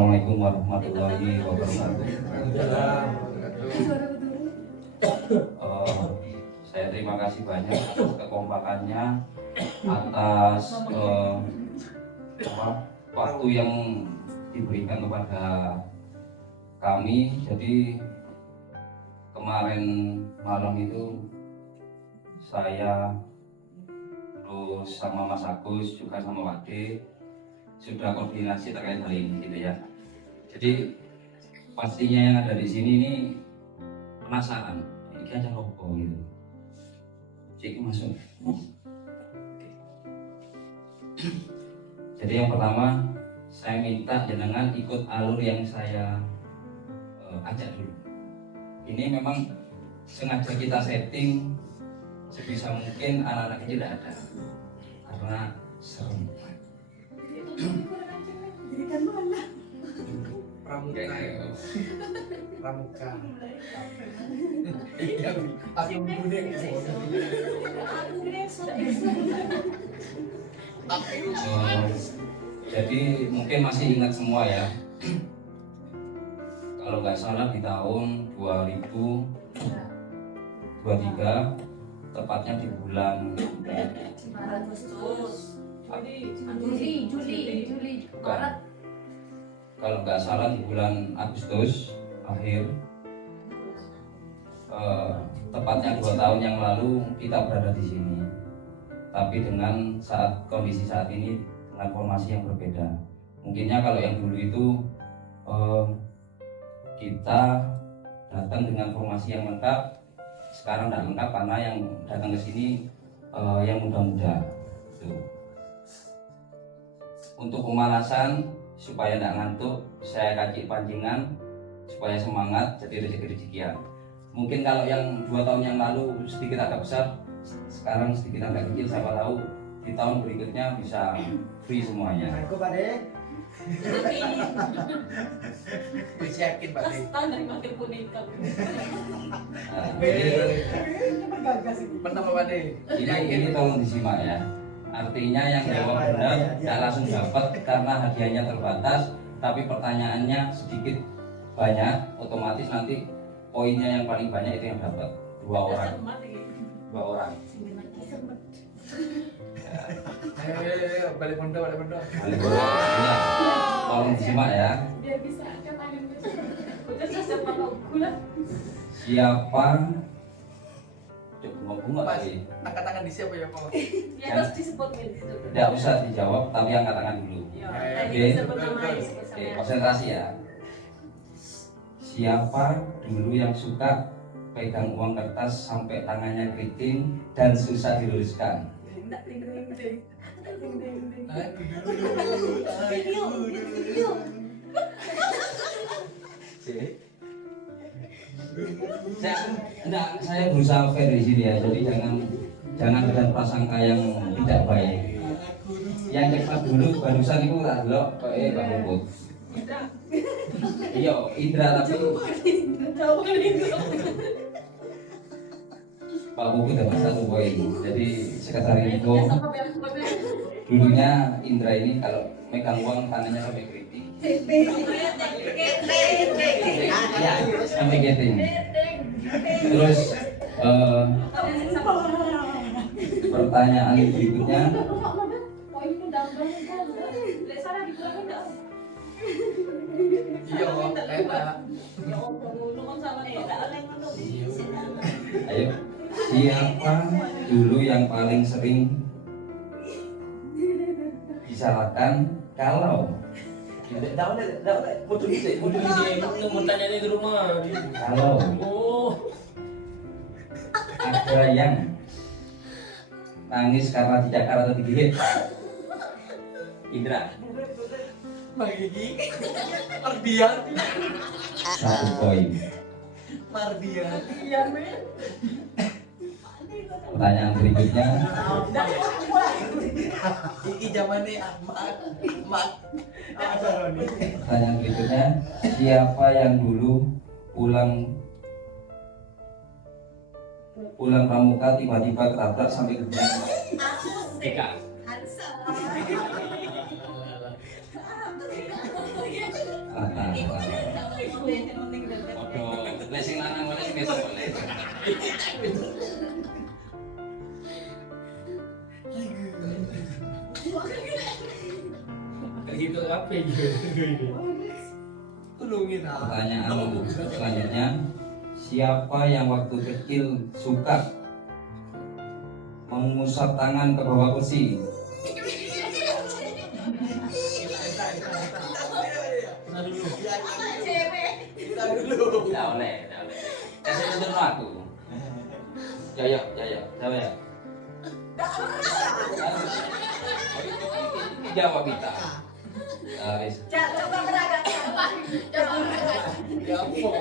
Assalamualaikum warahmatullahi wabarakatuh. Saya terima kasih banyak atas kekompakannya, atas waktu yang diberikan kepada kami. Jadi kemarin malam itu saya terus sama Mas Agus juga sama Pak D sudah koordinasi terkait hal ini gitu ya. Jadi pastinya yang ada di sini ini penasaran, ini aja apa gitu. Jadi masuk. Jadi yang pertama saya minta jenengan ikut alur yang saya ajak dulu. Ini memang sengaja kita setting sebisa mungkin anak-anak kecil tidak ada karena serem. Jadikan mana? Pramuka. Pramuka. Iya, aku gede. Jadi mungkin masih ingat semua ya. Kalau nggak salah di tahun 2023, tepatnya di bulan Agustus. Juli. Bukan. Kalau nggak salah di bulan Agustus akhir, tepatnya 2 tahun yang lalu kita berada di sini. Tapi dengan kondisi saat ini dengan formasi yang berbeda. Mungkinnya kalau yang dulu itu kita datang dengan formasi yang lengkap, sekarang tidak lengkap karena yang datang ke sini yang muda-muda. Untuk pemanasan supaya tidak ngantuk, saya kasih pancingan supaya semangat, jadi rezeki-rezekian. Mungkin kalau yang 2 tahun yang lalu sedikit agak besar, sekarang sedikit agak kecil, siapa tahu di tahun berikutnya bisa free semuanya. Aku Pak De. Bisa yakin Pak De. Standar makin boneka. Pernah Pak De. Ini tolong disimak ya. Artinya yang jawab benar tidak langsung dapat karena hadiahnya terbatas, tapi pertanyaannya sedikit banyak, otomatis nanti poinnya yang paling banyak itu yang dapat 2 orang. 2 orang. Ayo, balik pondok. Tolong disimak ya. Biar bisa angkat tangan udah siapa tahu gula. Siapa? Coba bunga Mas, lagi. angkat tangan di siapa ya Pak? Ya harus disebut gitu. Tidak usah dijawab, tapi angkat tangan dulu. Ya, Oke. tadi disebut namanya. Oke, konsentrasi ya. Siapa dulu yang suka pegang uang kertas sampai tangannya keriting dan susah diluruskan? Saya berusaha fair di sini ya, jadi jangan dengan prasangka yang tidak baik. Yang cepat dulu barusan itu tak delok Pak Muput. Iya, Indra tapi Pak Muput dapat 1 poin. Jadi sekedar info, dulunya Indra ini kalau megang uang tangannya sampai keriting. Ya, sampai keting. Terus pertanyaan berikutnya, Iya, enak. ayo, siapa dulu yang paling sering disalahkan kalau Mau tanya di rumah. kalau Oh, ada yang nangis karena dicakar atau digigit? Indra, Bang Gigi. Mardian. 1 poin. Mardian. Iya, men. Pertanyaan berikutnya, Iki zamannya Ahmad. pertanyaan berikutnya, siapa yang dulu pulang pramuka tiba-tiba ketabrak sampai ke belakang? Eka. Odo lesing lanang oleh sing besok oleh. Kayak gitu apa gitu. Tulungin Pertanyaan selanjutnya, siapa yang waktu kecil suka mengusap tangan ke bawah kursi? Nah dulu. Kita dulu. Tidak oleh. Kasih nonton aku. Jaya, jawab ya. Jawab kita. Wis. Coba peragakan. Ya ampun.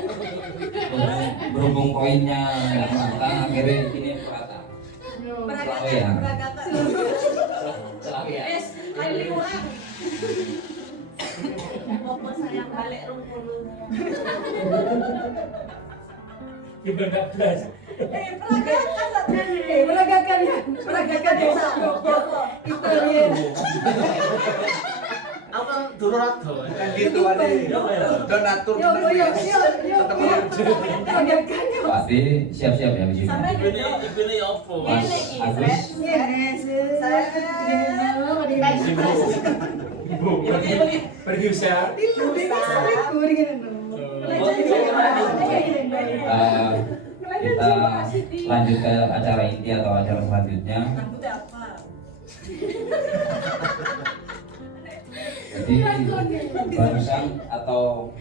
Berhubung poinnya nggak rata, akhirnya ini rata. Selalu ya. Selalu ya. Yes, kali orang. Bapak sayang balik rumput. Ibadah belas. Peragakan ya. Peragakan desa. Itu ya. Apa durhat tuh? Kan gitu ada. Donatur. Yo. Peragakan yo. Pasti siap-siap ya begini. Sampai Ini apa? Mas Agus, Ibu, pergi usaha. kita lanjut ke acara inti atau acara selanjutnya. Jadi barusan atau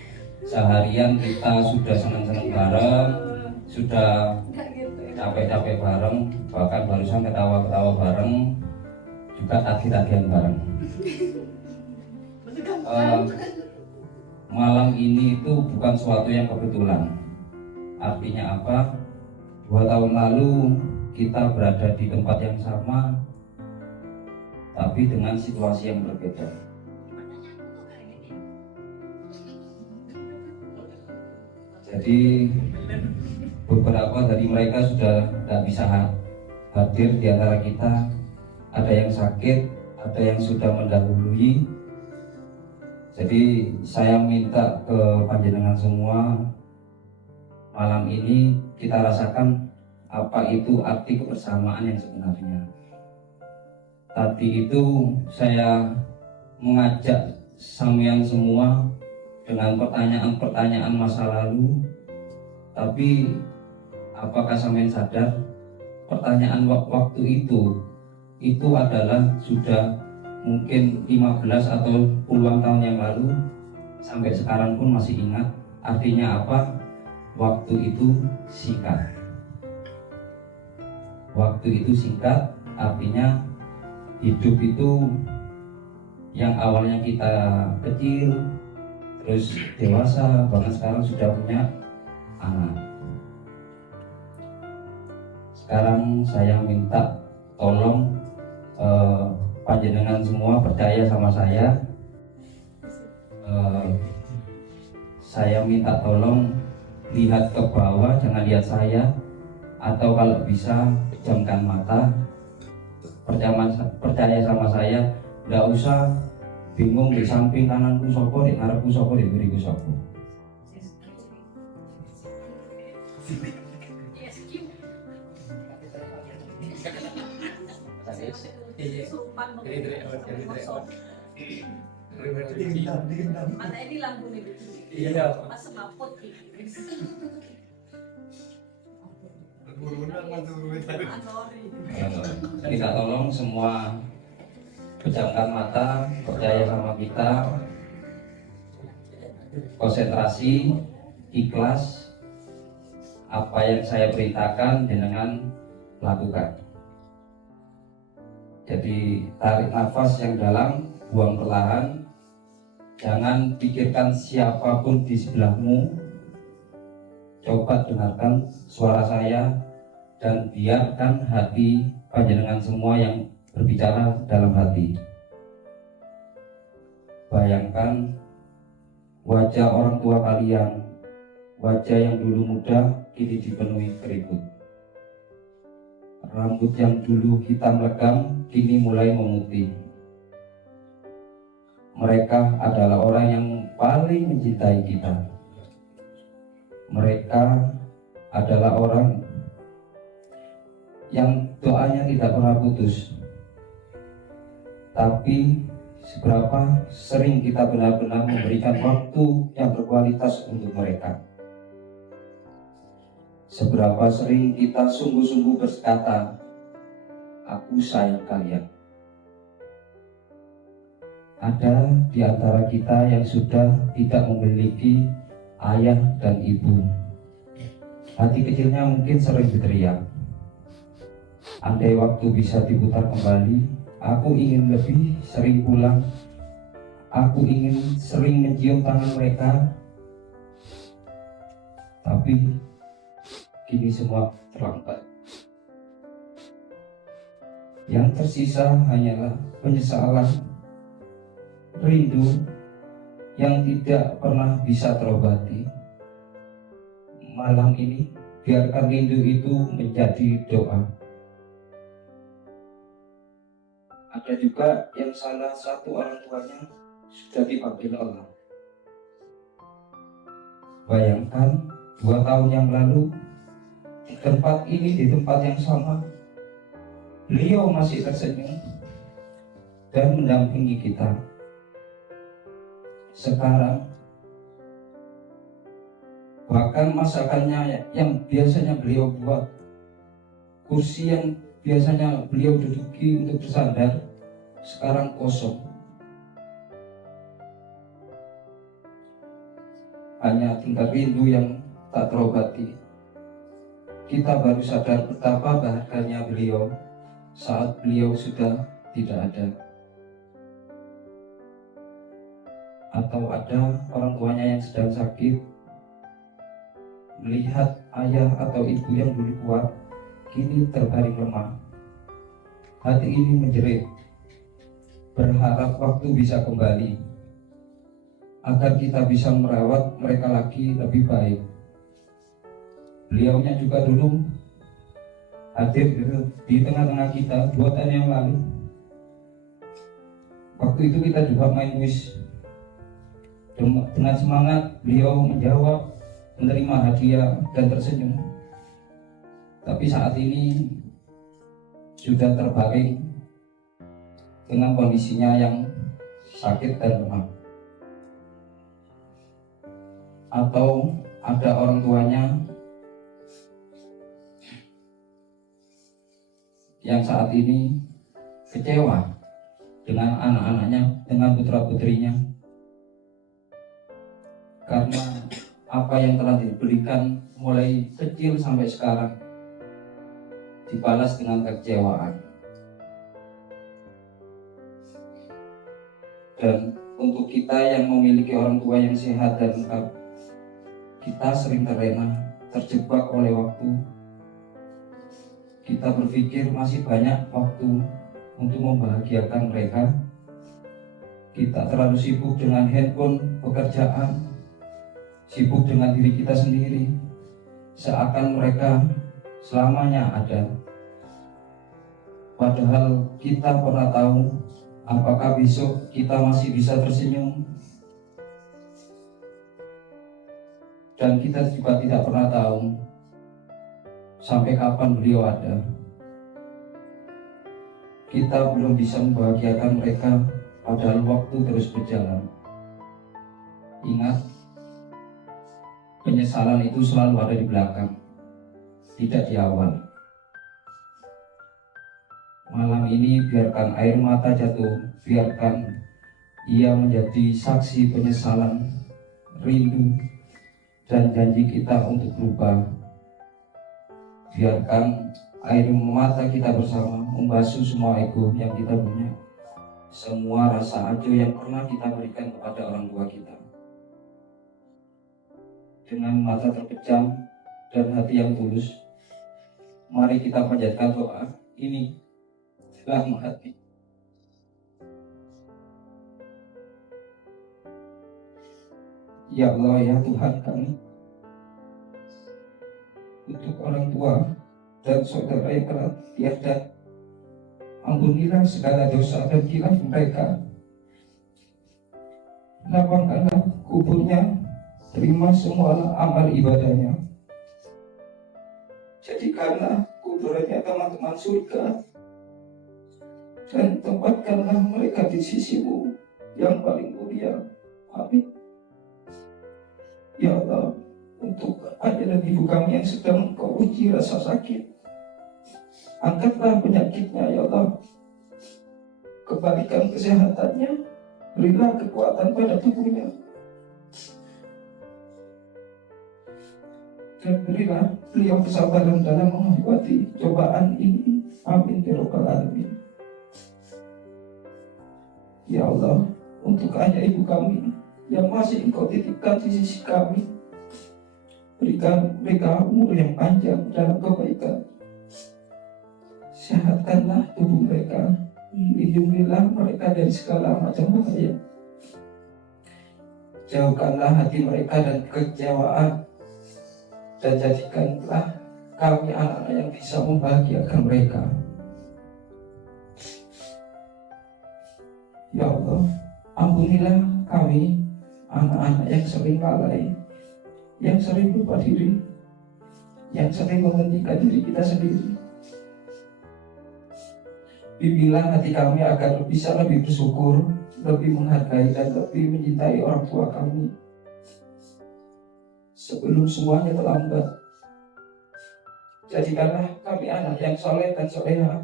seharian kita sudah senang-senang bareng, sudah capek-capek bareng, bahkan barusan ketawa-ketawa bareng, juga tagih-tagihan bareng. Malam ini itu bukan suatu yang kebetulan. Artinya apa? 2 tahun lalu kita berada di tempat yang sama, tapi dengan situasi yang berbeda. Jadi beberapa dari mereka sudah tidak bisa hadir di antara kita. Ada yang sakit, ada yang sudah mendahului. Jadi saya minta ke panjenengan semua, malam ini kita rasakan apa itu arti kebersamaan yang sebenarnya. Tadi itu saya mengajak sampean semua dengan pertanyaan-pertanyaan masa lalu, tapi apakah sampean sadar pertanyaan waktu itu adalah sudah mungkin 15 atau puluhan tahun yang lalu, sampai sekarang pun masih ingat. Artinya apa? Waktu itu singkat. Waktu itu singkat, artinya hidup itu yang awalnya kita kecil, terus dewasa, bahkan sekarang sudah punya anak. Sekarang saya minta tolong panjenengan semua percaya sama saya. Saya minta tolong lihat ke bawah, jangan lihat saya. Atau kalau bisa pejamkan mata, percaya sama saya. Nggak usah bingung di samping kananku sopo, di ngarepku sopo, di buriku sopo. Mana ini lampu nih? Iya. Mas semaput ini. Kita tolong semua pejamkan mata, percaya sama kita, konsentrasi, ikhlas. Apa yang saya perintahkan dengan lakukan. Jadi tarik nafas yang dalam, buang perlahan. Jangan pikirkan siapapun di sebelahmu. Coba dengarkan suara saya dan biarkan hati panjenengan semua yang berbicara dalam hati. Bayangkan wajah orang tua kalian, wajah yang dulu muda kini dipenuhi keriput. Rambut yang dulu hitam legam kini mulai memutih. mereka adalah orang yang paling mencintai kita. Mereka adalah orang yang doanya tidak pernah putus. Tapi seberapa sering kita benar-benar memberikan waktu yang berkualitas untuk mereka? Seberapa sering kita sungguh-sungguh berkata, "Aku sayang kalian"? Ada di antara kita yang sudah tidak memiliki ayah dan ibu. Hati kecilnya mungkin sering berteriak, andai waktu bisa diputar kembali, aku ingin lebih sering pulang. Aku ingin sering mencium tangan mereka. Tapi kini semua terlambat. Yang tersisa hanyalah penyesalan, rindu yang tidak pernah bisa terobati. Malam ini biarkan rindu itu menjadi doa. Ada juga yang salah satu orang tuanya sudah dipanggil Allah. Bayangkan 2 tahun yang lalu di tempat ini, di tempat yang sama, beliau masih tersenyum dan mendampingi kita. Sekarang bahkan masakannya yang biasanya beliau buat, kursi yang biasanya beliau duduki untuk bersandar, sekarang kosong. Hanya tinggal rindu yang tak terobati. Kita baru sadar betapa berharganya beliau saat beliau sudah tidak ada. Atau ada orang tuanya yang sedang sakit, melihat ayah atau ibu yang dulu kuat kini terbaring lemah. Hati ini menjerit, berharap waktu bisa kembali agar kita bisa merawat mereka lagi lebih baik. Beliaunya juga dulu hadir di tengah-tengah kita 2 tahun yang lalu. Waktu itu kita juga main kuis. Dengan semangat beliau menjawab, menerima hadiah dan tersenyum. Tapi saat ini sudah terbaring dengan kondisinya yang sakit dan lemah. Atau ada orang tuanya yang saat ini kecewa dengan anak-anaknya, dengan putra-putrinya, karena apa yang telah diberikan mulai kecil sampai sekarang dibalas dengan kekecewaan. Dan untuk kita yang memiliki orang tua yang sehat dan lengkap, kita sering terlena, terjebak oleh waktu. Kita berpikir masih banyak waktu untuk membahagiakan mereka. Kita terlalu sibuk dengan handphone, pekerjaan, sibuk dengan diri kita sendiri, seakan mereka selamanya ada. Padahal kita pernah tahu apakah besok kita masih bisa tersenyum. Dan kita juga tidak pernah tahu sampai kapan beliau ada. Kita belum bisa membahagiakan mereka, padahal waktu terus berjalan. Ingat, penyesalan itu selalu ada di belakang, tidak di awal. Malam ini biarkan air mata jatuh, biarkan ia menjadi saksi penyesalan, rindu, dan janji kita untuk berubah. Biarkan air mata kita bersama membasuh semua ego yang kita punya, semua rasa acuh yang pernah kita berikan kepada orang tua kita. Dengan mata terpejam dan hati yang tulus, mari kita panjatkan doa ini dalam hati. Ya Allah, ya Tuhan kami, untuk orang tua dan saudara yang telah tiada, ampunilah segala dosa dan khilaf mereka. lapangkanlah kuburnya, terima semua amal ibadahnya. Jadikanlah kuburannya teman-teman surga, dan tempatkanlah mereka di sisimu yang paling mulia. Amin. Ya Allah, untuk ayah dan ibu kami yang sedang Engkau uji rasa sakit, angkatlah penyakitnya ya Allah, kembalikan kesehatannya, berilah kekuatan pada tubuhnya, dan berilah beliau kesabaran dalam menghadapi cobaan ini. Amin ya rabbal alamin. Ya Allah, untuk ayah ibu kami yang masih Engkau titipkan di sisi kami, berikan mereka umur yang panjang dalam kebaikan. Sehatkanlah tubuh mereka, lindungilah mereka dari segala macam bahaya. Jauhkanlah hati mereka dan kekecewaan, dan jadikanlah kami anak-anak yang bisa membahagiakan mereka. Ya Allah, ampunilah kami, anak-anak yang sering lalai, yang sering lupa diri, yang sering mementingkan diri kita sendiri. Bimbinglah hati kami agar bisa lebih bersyukur, lebih menghargai dan lebih mencintai orang tua kami sebelum semuanya terlambat. Jadikanlah kami anak yang soleh dan soleha,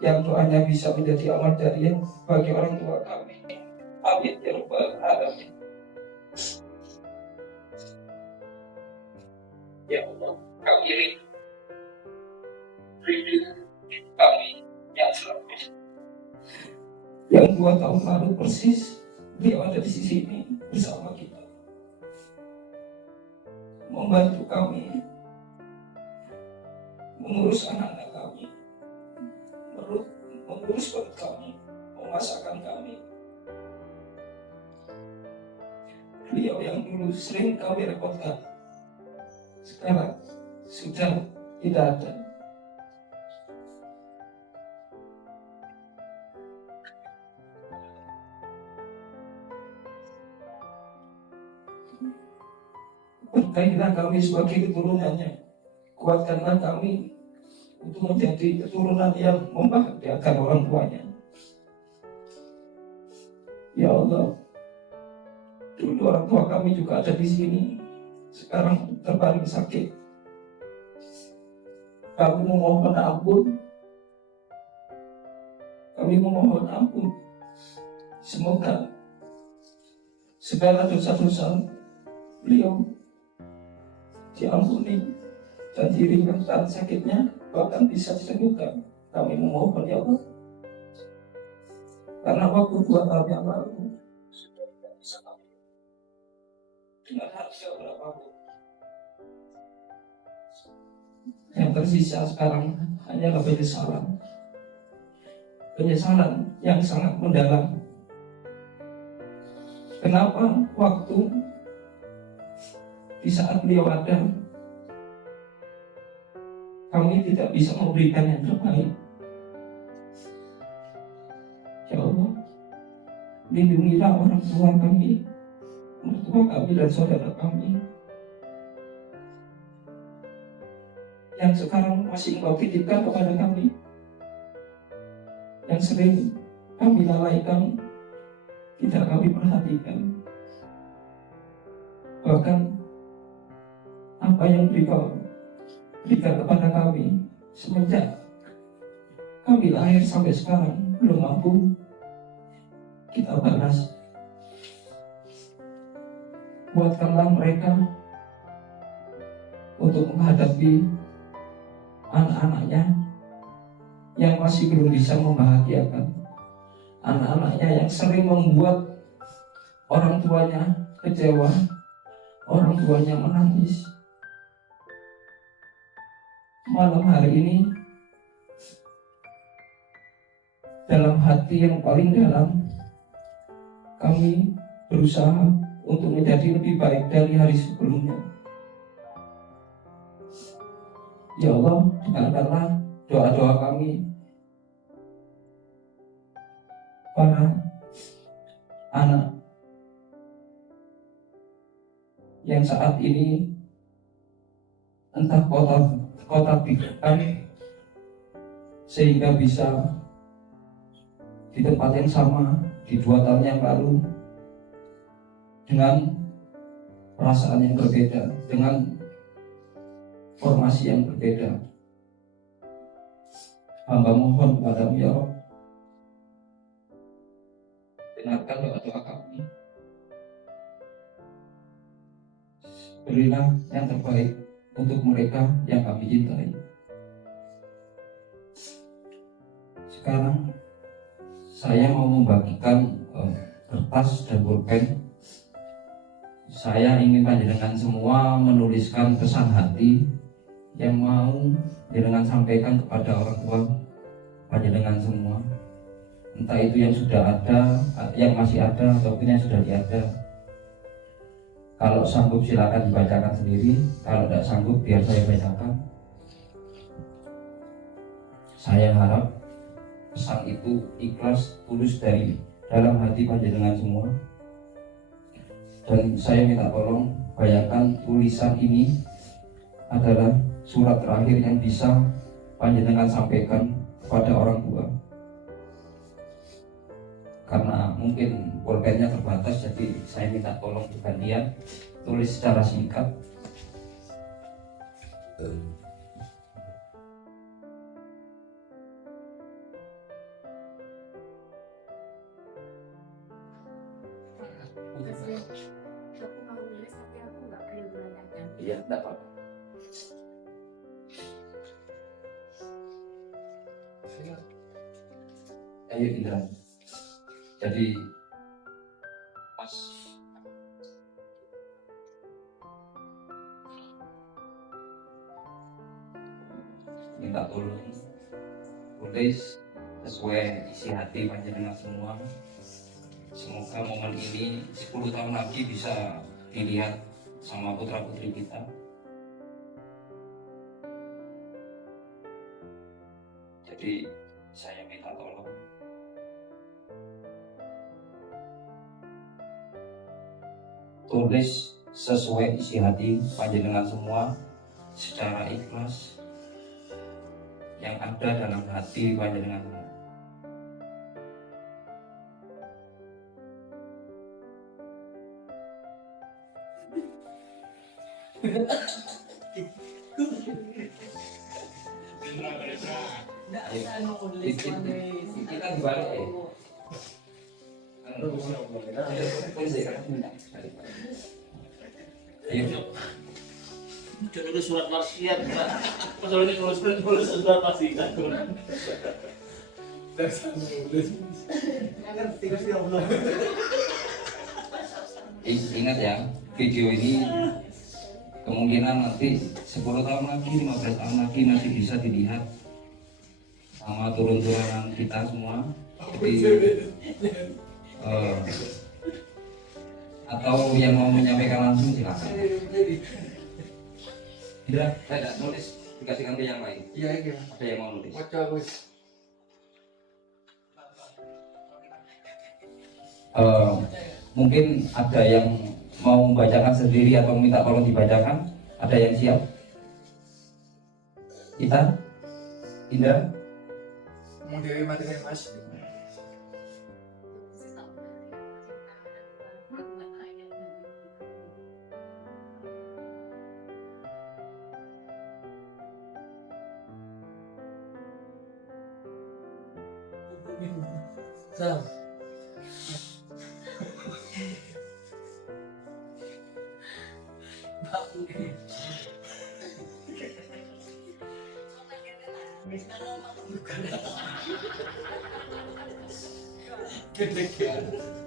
yang doanya bisa menjadi amal jariah bagi orang tua kami. Amin ya rabbal alamin. Ya Allah, kami rindu kami yang selalu, yang 2 tahun lalu persis beliau ada di sisi ini bersama kita, membantu kami mengurus anak-anak kami, mengurus perut kami, memasakkan kami. Beliau yang dulu sering kami repotkan, sekarang sudah tidak ada. Berkailah kami sebagai keturunannya, kuatkanlah kami untuk menjadi keturunan yang membahagiakan orang tuanya. Ya Allah, dulu orang tua kami juga ada di sini, sekarang terbaring sakit. Kami memohon ampun, semoga segala dosa-dosa beliau diampuni dan diringankan sakitnya, bahkan bisa disembuhkan. Kami memohon ya Allah, karena waktu 2 tahun yang lalu sudah tidak bisa kami dengan harga berapapun. Yang tersisa sekarang hanyalah penyesalan yang sangat mendalam. Kenapa waktu di saat beliau ada, kami tidak bisa memberikan yang terbaik. Ya Allah, lindungilah orang tua kami, mertua kami dan saudara kami yang sekarang masih Engkau titipkan kepada kami, yang sering kami lalaikan, tidak kami perhatikan. Bahkan apa yang berikan kepada kami semenjak kami lahir sampai sekarang belum mampu kita balas. Kuatkanlah mereka untuk menghadapi anak-anaknya yang masih belum bisa membahagiakan, anak-anaknya yang sering membuat orang tuanya kecewa, orang tuanya menangis. Malam hari ini, dalam hati yang paling dalam, kami berusaha untuk menjadi lebih baik dari hari sebelumnya. Ya Allah, dengarkanlah doa-doa kami, para anak yang saat ini entah kota pikiran sehingga bisa di tempat yang sama di 2 tahun yang lalu dengan perasaan yang berbeda, dengan formasi yang berbeda. Hamba mohon kepadamu ya Rabb, dengarkan doa-doa kami. Berilah yang terbaik untuk mereka yang kami cintai. Sekarang saya mau membagikan kertas dan pulpen. Saya ingin panjenengan semua menuliskan pesan hati yang mau panjenengan sampaikan kepada orang tua panjenengan semua. Entah itu yang sudah ada, yang masih ada, ataupun yang sudah tiada. Kalau sanggup silakan dibacakan sendiri, kalau tidak sanggup biar saya bacakan. Saya harap pesan itu ikhlas, tulus dari dalam hati panjenengan semua. Dan saya minta tolong bayangkan tulisan ini adalah surat terakhir yang bisa panjenengan sampaikan kepada orang tua. Karena mungkin pulpennya terbatas, jadi saya minta tolong bergantian tulis secara singkat. Aku mau nulis tapi aku nggak perlu menanyakan. Iya, tidak apa-apa. Ayo Indra. Jadi pas minta tolong tulis sesuai isi hati panjenengan semua. Semoga momen ini 10 tahun lagi bisa dilihat sama putra putri kita. Jadi saya minta tolong tulis sesuai isi hati panjenengan semua secara ikhlas yang ada dalam hati panjenengan semua. Kita dibalik ya. Ayo. Jangan nulis surat wasiat, Pak. Masalah ini nulis surat wasiat. Ingat ya, video ini kemungkinan nanti 10 tahun lagi, 15 tahun lagi masih bisa dilihat sama turun-turunan kita semua. Jadi atau yang mau menyampaikan langsung silakan. Tidak, saya tidak nulis, dikasihkan ke yang lain. Iya, iya. Ada yang mau nulis? Mungkin ada yang mau membacakan sendiri atau minta tolong dibacakan. Ada yang siap? Kita? Indra? Mau Dewi mati kan Mas? Salam.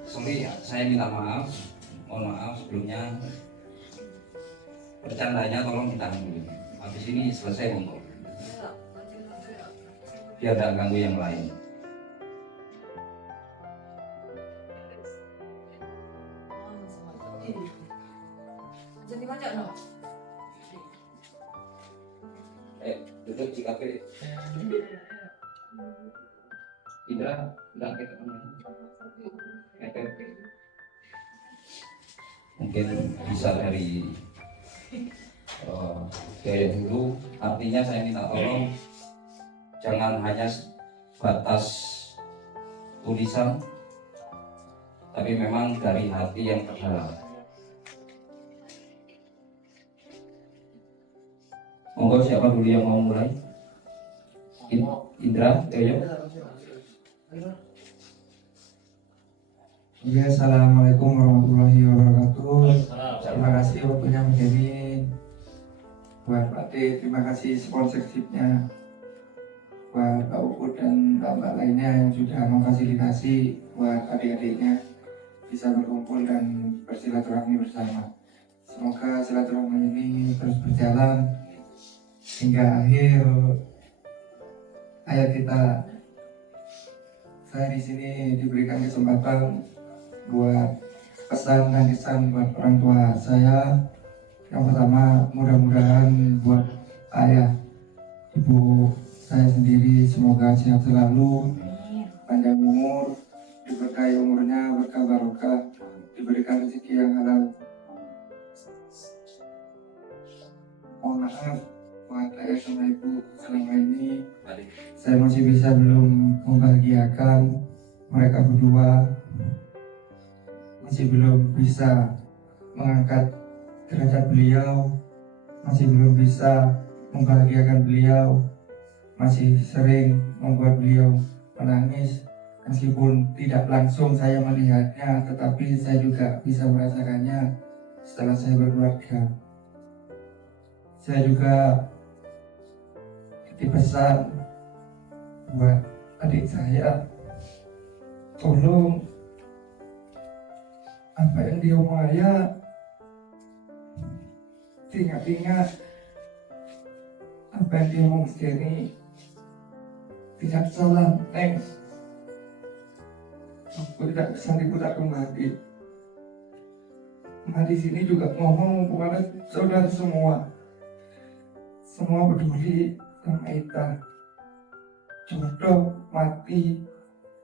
Sorry ya, saya minta maaf. Mohon maaf sebelumnya. Bercandanya tolong ditahan dulu. Habis ini selesai ngomong. Biar tidak ganggu yang lain. Jadi macam no. Duduk di kafe. Indra, tidak ke teman. mungkin bisa dari gaya dulu. Artinya saya minta tolong jangan hanya batas tulisan, tapi memang dari hati yang terdalam. Monggo, siapa dulu yang mau mulai? Indra, ayo. Oke, assalamualaikum warahmatullahi wabarakatuh. Terima kasih waktunya Mas Kevin. Buat Pak D, terima kasih sponsorshipnya. Buat Pak Ukur dan Mbak lainnya yang sudah memfasilitasi buat adik-adiknya bisa berkumpul dan bersilaturahmi bersama. Semoga silaturahmi ini terus berjalan hingga akhir hayat kita. Saya di sini diberikan kesempatan buat pesan dan kesan buat orang tua saya. Yang pertama, mudah-mudahan buat ayah, ibu saya sendiri semoga sehat selalu, panjang umur, diberkahi umurnya, berkah barokah, diberikan rezeki yang halal. Mohon maaf buat ayah sama ibu, selama ini saya masih bisa belum membahagiakan mereka berdua, masih belum bisa mengangkat derajat beliau, masih belum bisa membahagiakan beliau, masih sering membuat beliau menangis. Meskipun tidak langsung saya melihatnya, tetapi saya juga bisa merasakannya setelah saya berkeluarga. Saya juga dipesan buat adik saya, tolong apa yang dia omong ayah ingat-ingat, apa yang dia omong ini tidak salah, Neng. Aku tidak bisa diputar kembali. Di sini juga ngomong kepada saudara semua peduli sama Ita. Jodoh, mati,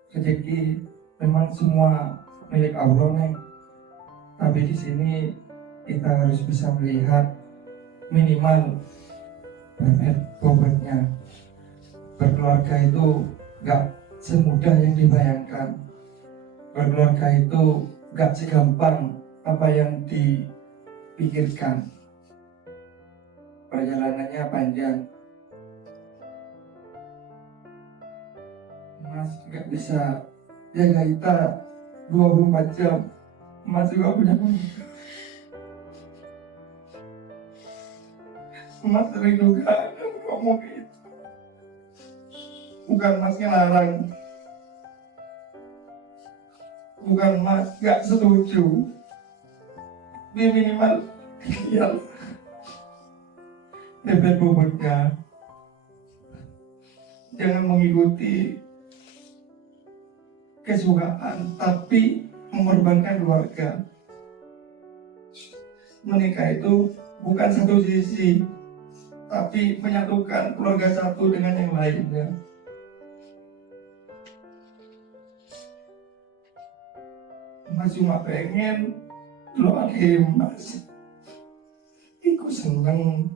rezeki memang semua milik Allah, Neng. Tapi di sini kita harus bisa melihat minimal bebet bobotnya. Berkeluarga itu gak semudah yang dibayangkan. Berkeluarga itu gak segampang apa yang dipikirkan. Perjalanannya panjang. Mas gak bisa jaga kita 24 jam. Mas juga punya keluarga. Mas sering juga ngomong gitu. Bukan Mas ngelarang, bukan Mas gak setuju, tapi minimal ya bebet bobotnya jangan mengikuti kesukaan tapi mengorbankan keluarga. Menikah itu bukan satu sisi, tapi menyatukan keluarga satu dengan yang lainnya. Mas cuma pengen lo ada Mas ikut seneng,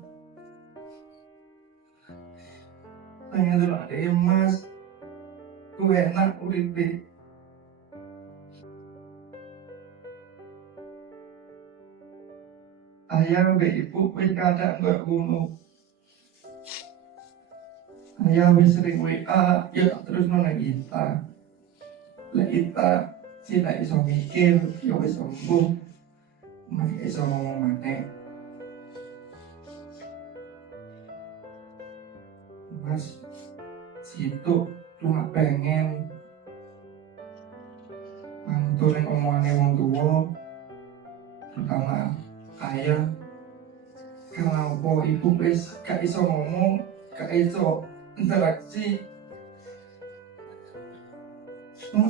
pengen lo ada Mas ku enak uripe. Ayah be ibu wis kadang gak ngono. Ayah wis sering WA ya terus nona kita. Lah kita sila iso mikir, ya wis sembuh. Masih iso ngomong maneh. Mas situ cuma pengen manturin omongannya wong tua, terutama ayah. Karena apa ibu wis gak iso ngomong, gak iso interaksi.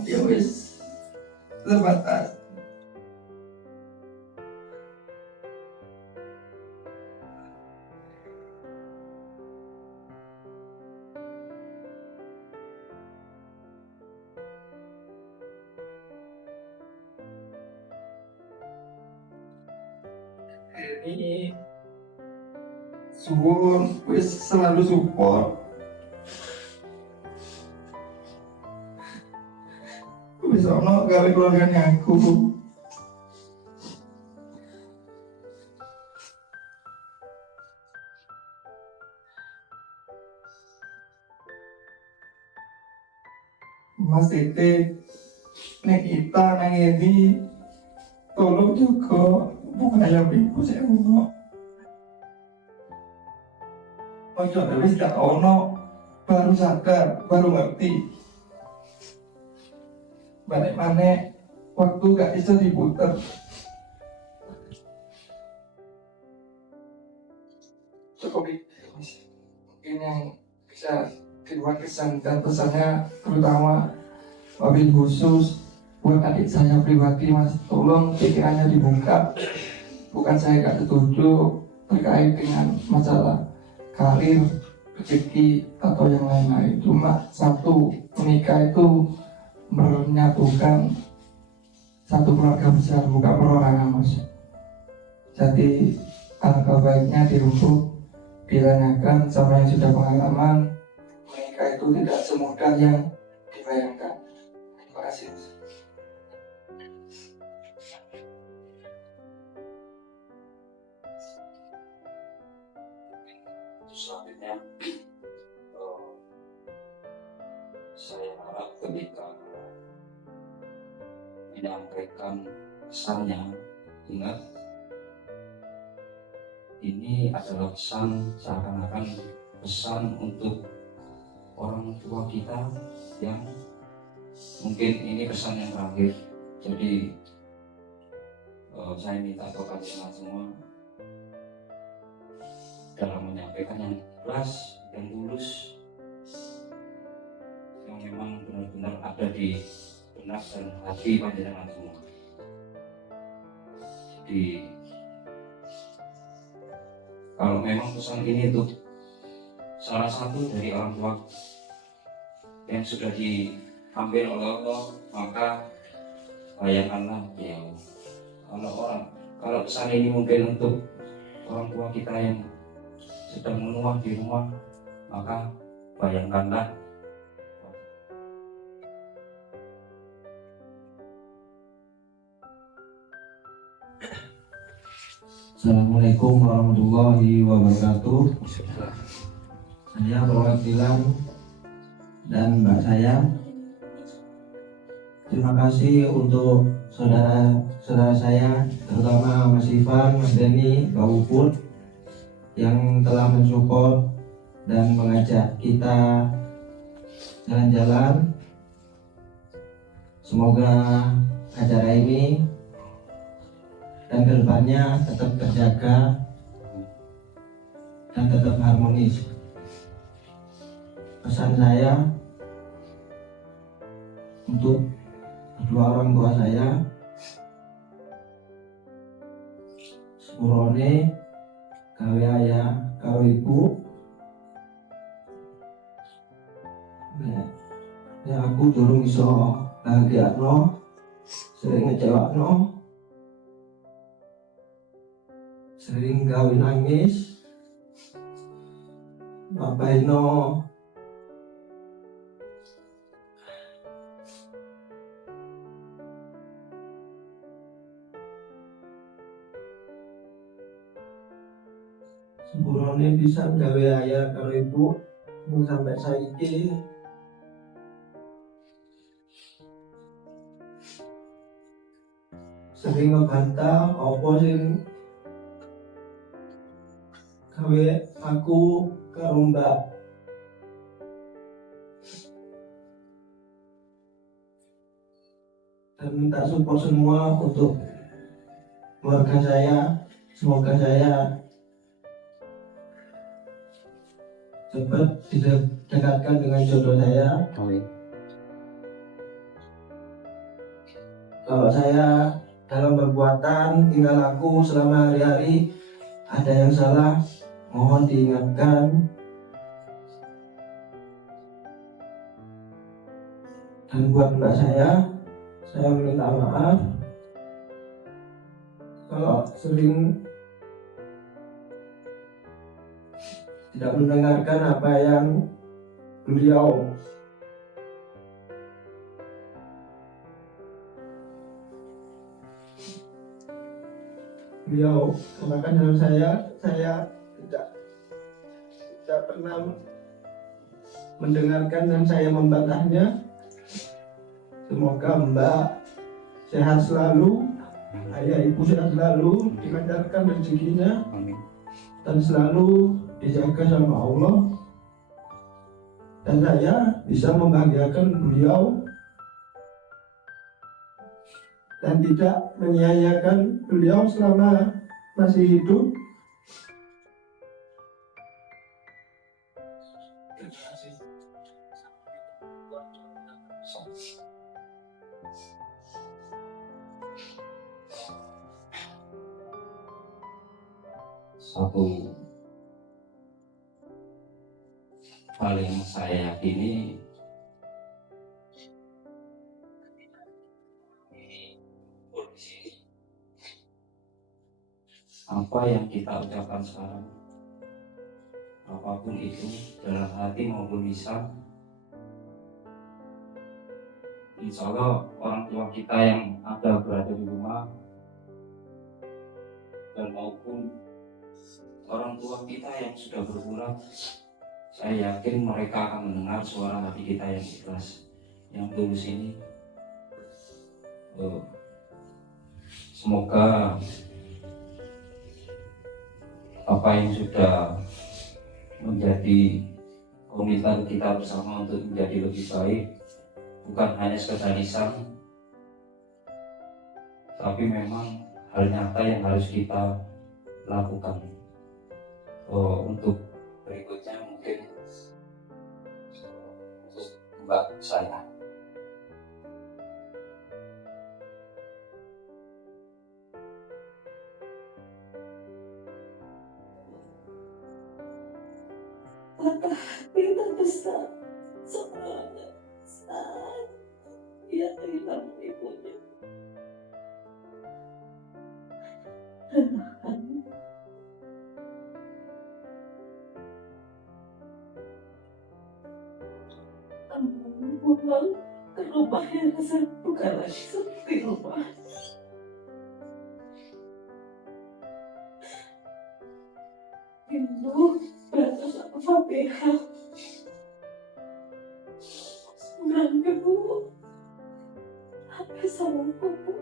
Ya wis sebatas. Jadi suwun wis selalu support. Wis ono gawe keluargane aku. Mas Tete, nek kita nang ini tolong juga bukan ayam ibu saya ono. Ojo wis gak ono, baru sadar, baru ngerti. Balik mana waktu gak bisa diputer. Cukup mungkin yang bisa keluar kesan dan pesannya terutama wabil khusus buat adik saya pribadi, Mas, tolong pikirannya dibuka. Bukan saya gak setuju terkait dengan masalah karir, rezeki atau yang lain-lain. Cuma satu, menikah itu menyatukan satu keluarga besar, bukan perorangan, Mas. Jadi alangkah baiknya dirubuk, ditanyakan sama yang sudah pengalaman. Menikah itu tidak semudah yang dibayangkan. Terima kasih, Mas. Selanjutnya saya harap ketika menyampaikan pesannya, ingat ini adalah pesan, seakan-akan pesan untuk orang tua kita yang mungkin ini pesan yang terakhir. Jadi saya minta kepada kalian semua dalam menyampaikan yang ikhlas dan tulus, yang memang benar-benar ada di benak dan hati panjenengan semua. Jadi kalau memang pesan ini untuk salah satu dari orang tua yang sudah diambil oleh Allah, maka bayangkanlah ya, kalau pesan ini mungkin untuk orang tua kita yang sedang menua di rumah, maka bayangkanlah Assalamualaikum warahmatullahi wabarakatuh. Saya perwakilan dan Mbak saya. Terima kasih untuk saudara saya, terutama Mas Ivan, Mas Denny, Pak Uput, yang telah mensupport dan mengajak kita jalan-jalan. Semoga acara ini dan kedepannya tetap terjaga dan tetap harmonis. Pesan saya untuk kedua orang tua saya, sepurone gawe ayah gawe ibu, ya aku durung iso bahagiakno, sering ngecewakno, sering gawe nangis, bapaino sepurone bisa gawe ayah karo ibu sampai saiki. Sering ngebantah apa sing gawe aku karo Mbak. Dan minta support semua untuk keluarga saya. Semoga saya cepat didekatkan dengan jodoh saya. Kalau saya dalam perbuatan tinggal laku selama hari-hari ada yang salah, mohon diingatkan. Dan buat Mbak saya minta maaf kalau sering tidak mendengarkan apa yang beliau katakan dalam saya tidak pernah mendengarkan dan saya membantahnya. Semoga Mbak sehat selalu, ayah ibu sehat selalu, dilancarkan rezekinya Amin. dan selalu dijaga sama Allah, dan saya bisa membahagiakan beliau dan tidak menyia-nyiakan beliau selama masih hidup. Satu hal yang saya yakini, apa yang kita ucapkan sekarang, apapun itu, dalam hati maupun lisan, insya Allah orang tua kita yang ada berada di rumah dan maupun orang tua kita yang sudah berpulang, saya yakin mereka akan mendengar suara hati kita yang ikhlas, yang tulus ini. Semoga apa yang sudah menjadi komitmen kita bersama untuk menjadi lebih baik bukan hanya sekedar lisan, tapi memang hal nyata yang harus kita lakukan. Untuk berikutnya mungkin untuk Mbak saya. Kita besar semuanya saat dia kehilangan ibunya. Kamu pulang ke rumah yang bukan lagi seperti rumah. Ibu berada sama Fabiha. Sebenarnya Bu, apa salahku Bu?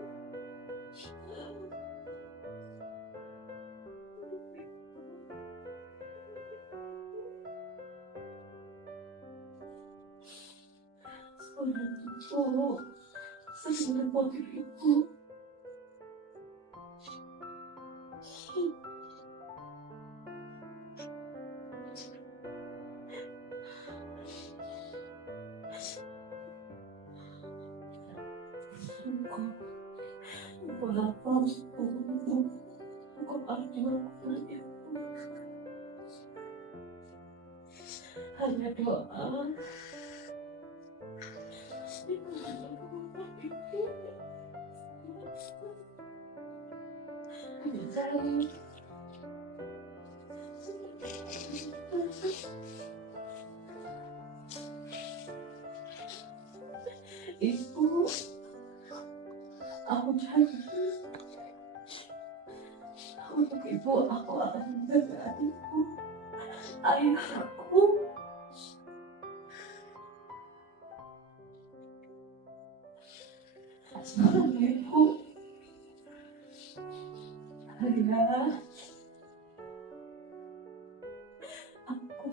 Sebenarnya Bu, ibu. Hanya doa. Ibu, aku janji untuk ibu aku akan menjaga ibu, ayahku. Sekarang ibu, ayah, aku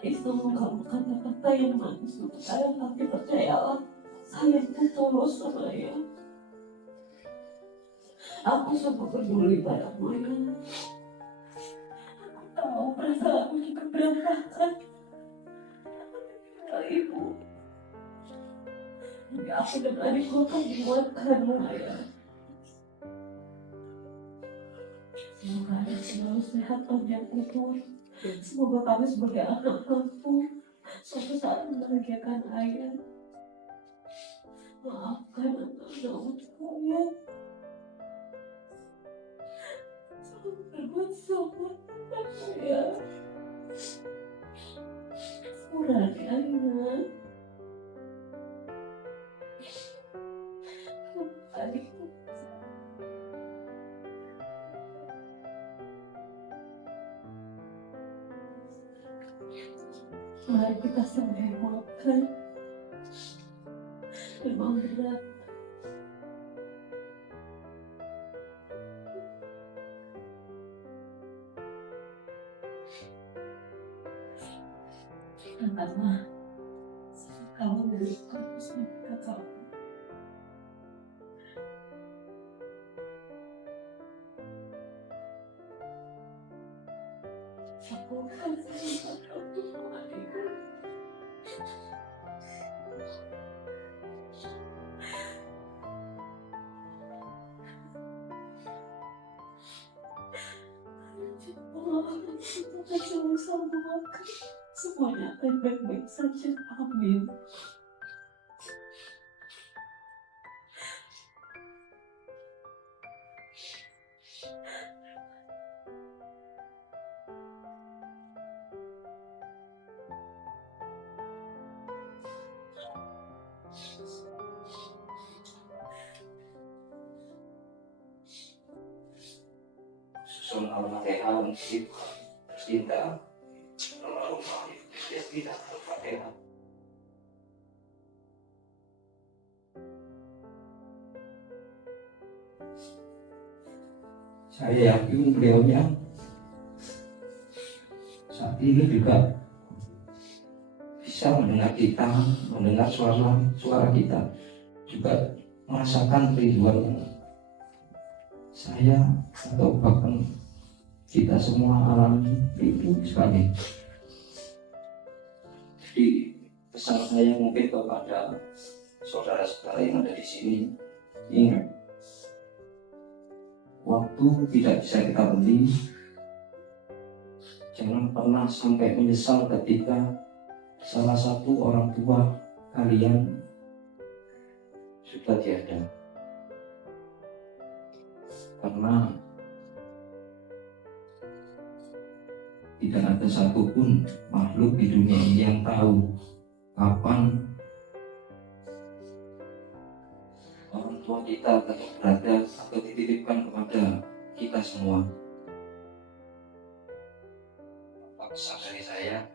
itu kamu kata-kata yang manis untuk saya, tapi percayalah saya itu tulus sama ayah. Aku sangat peduli padamu ya. Aku tahu perasaanmu juga berantakan. Ibu, tapi aku dan adikku akan menguatkanmu ya. Semoga ada selalu sehat panjang umur. Semoga kami sebagai anak mampu suatu saat membahagiakan ayah. Maafkan anak-anak saya. Berbuat salah pada saya. Mari kita sampai makan. Memang berat. Karena kamu dari kampus mereka kamu. Aku akan selalu adikku. Allah, kita selalu sambungkan. Semuanya akan baik-baik saja. Amin. Susun Al-Fatihah untuk cinta. Tidak Al-Fatihah. Saya yakin beliaunya saat ini juga bisa mendengar kita, mendengar suara kita, juga merasakan kerinduan saya atau bahkan kita semua alami itu sekali. Jadi pesan saya mungkin kepada saudara-saudara yang ada di sini, ingat, waktu tidak bisa kita beli. Jangan pernah sampai menyesal ketika salah satu orang tua kalian sudah tiada. Karena tidak ada satupun makhluk di dunia ini yang tahu kapan orang tua kita akan berada atau dititipkan kepada kita semua. Pesan dari saya,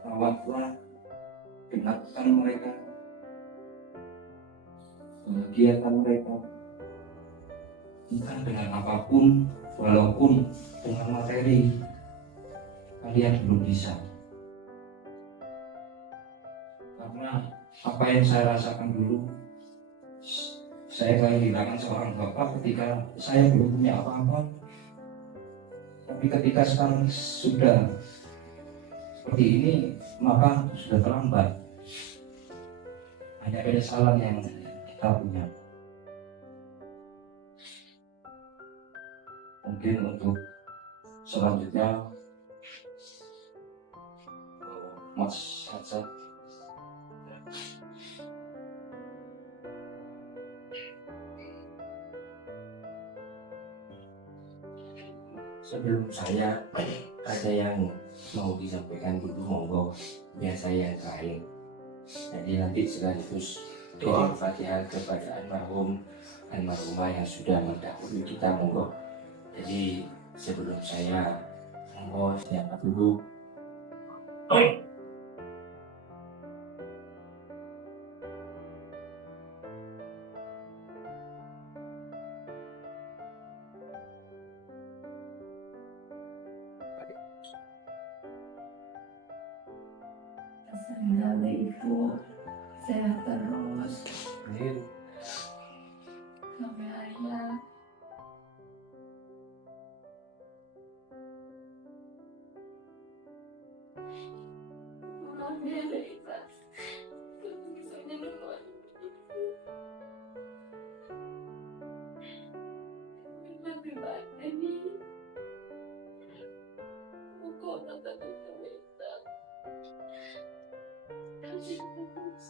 rawatlah, dengarkan mereka, bahagiakan mereka, entah dengan apapun, walaupun dengan materi kalian belum bisa. Karena apa yang saya rasakan dulu, saya kehilangan seorang bapak ketika saya belum punya apa-apa. Tapi ketika sekarang sudah seperti ini, maka sudah terlambat. Hanya penyesalan yang kita punya. Mungkin untuk selanjutnya Mas Hasan. Sebelum saya ada yang mau disampaikan dulu, monggo, biar saya yang terakhir. Jadi nanti sekaligus doa Fatihah kepada almarhumah yang sudah mendahului kita, monggo. Jadi sebelum saya, monggo siapa dulu. Semoga ibu sehat terus sampai ayah. Pulang dari ikhlas. Misalnya duluan. Lebih baik ini. Buku nonton kita. Kasih terus.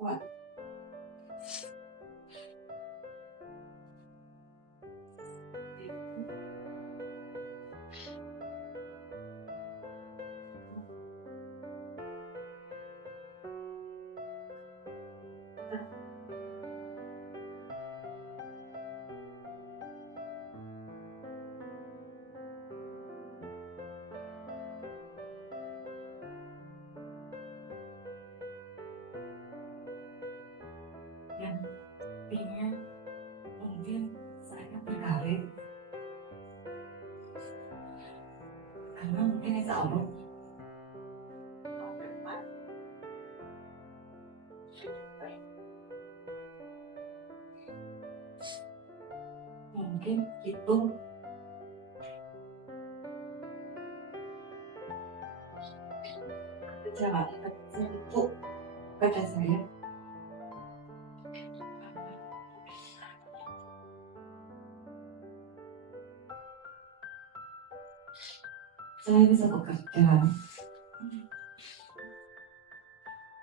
kuat. Yang pengen mungkin saya berkarir karena mungkin insya Allah tahun depan mungkin itu kejahatan itu pada saya. Saya bisa bekerja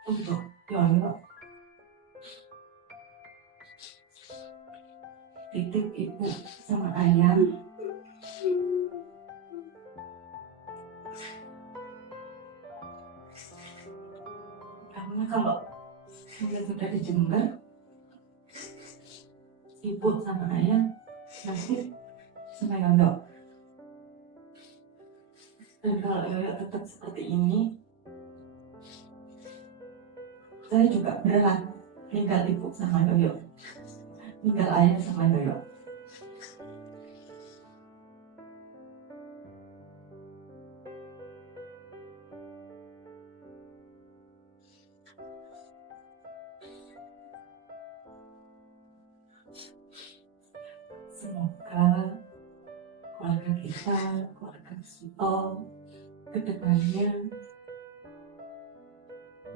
untuk Yoyo, titip ibu sama ayah. Karena kalau sudah di Jember, ibu sama ayah nanti sama Yoyo. Dan kalau Yoyo tetap seperti ini, saya juga berat tinggal ibu sama Yoyo, tinggal ayah sama Yoyo. Semoga keluarga kita, keluarga Suto, kedepannya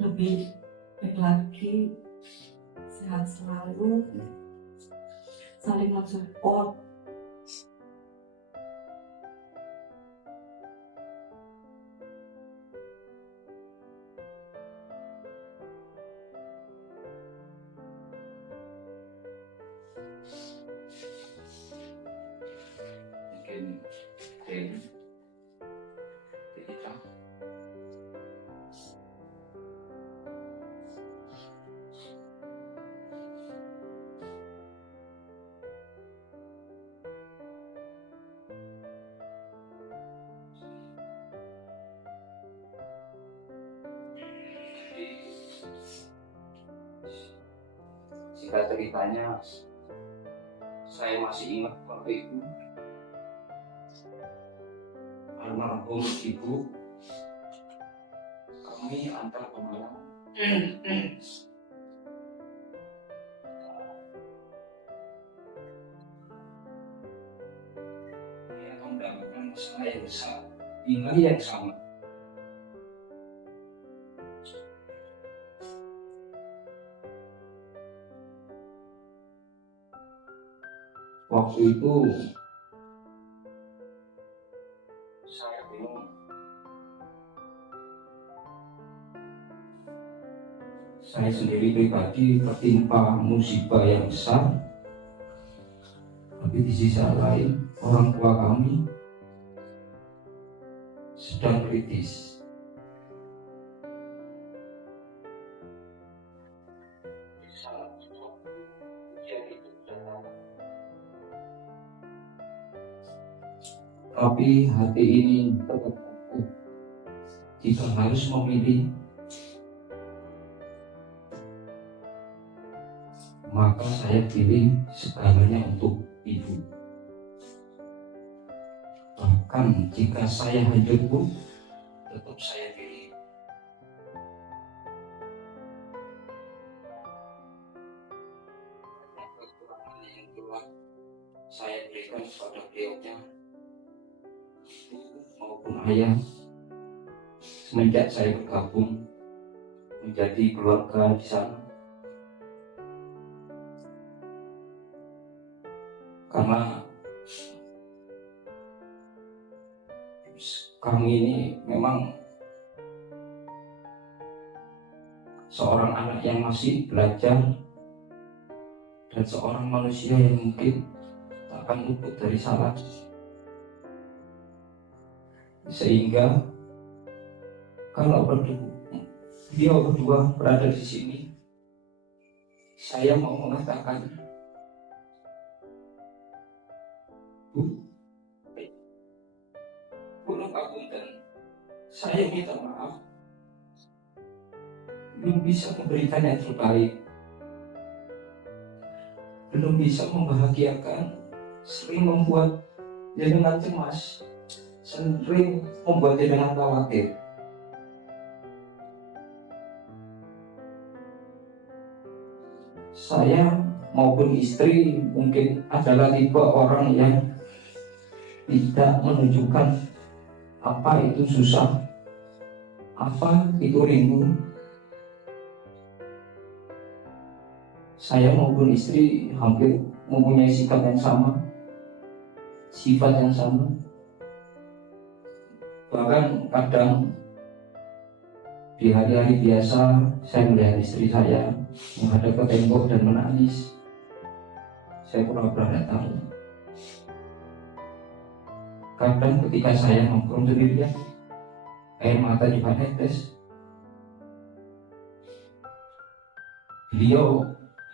lebih baik lagi, sehat selalu, saling mensupport. Mungkin dari kita jika ceritanya saya masih ingat waktu itu almarhum ibu kami antar pemalang saya mendapatkan masalah yang besar di hari yang sama. Waktu itu saya bingung. Saya sendiri pribadi tertimpa musibah yang besar, tapi di sisi lain orang tua kami sedang kritis. Di saat ujian itu datang, tapi hati ini tetap kukuh. Jika harus memilih, maka saya pilih segalanya untuk ibu. Bahkan jika saya hancur pun, tetap saya pilih. Karena kekurangan yang keluar saya berikan kepada beliaunya maupun ayah. Semenjak saya bergabung menjadi keluarga di sana, karena kami ini memang seorang anak yang masih belajar, dan seorang manusia yang mungkin tak akan luput dari salah. Sehingga kalau beliau berdua berada di sini, saya mau mengatakan, Pulau Pakunten, saya minta maaf, belum bisa memberikan yang terbaik, belum bisa membahagiakan, sering membuat jenengan cemas, sering membuat jenengan khawatir. Saya maupun istri mungkin adalah tipe orang yang tidak menunjukkan apa itu susah, apa itu rindu. Saya maupun istri hampir mempunyai sikap yang sama, sifat yang sama. Bahkan kadang di hari-hari biasa saya melihat istri saya menghadap ke tembok dan menangis. Saya pura-pura tidak tahu. Kadang ketika saya nongkrong sendirian, air mata juga netes. Beliau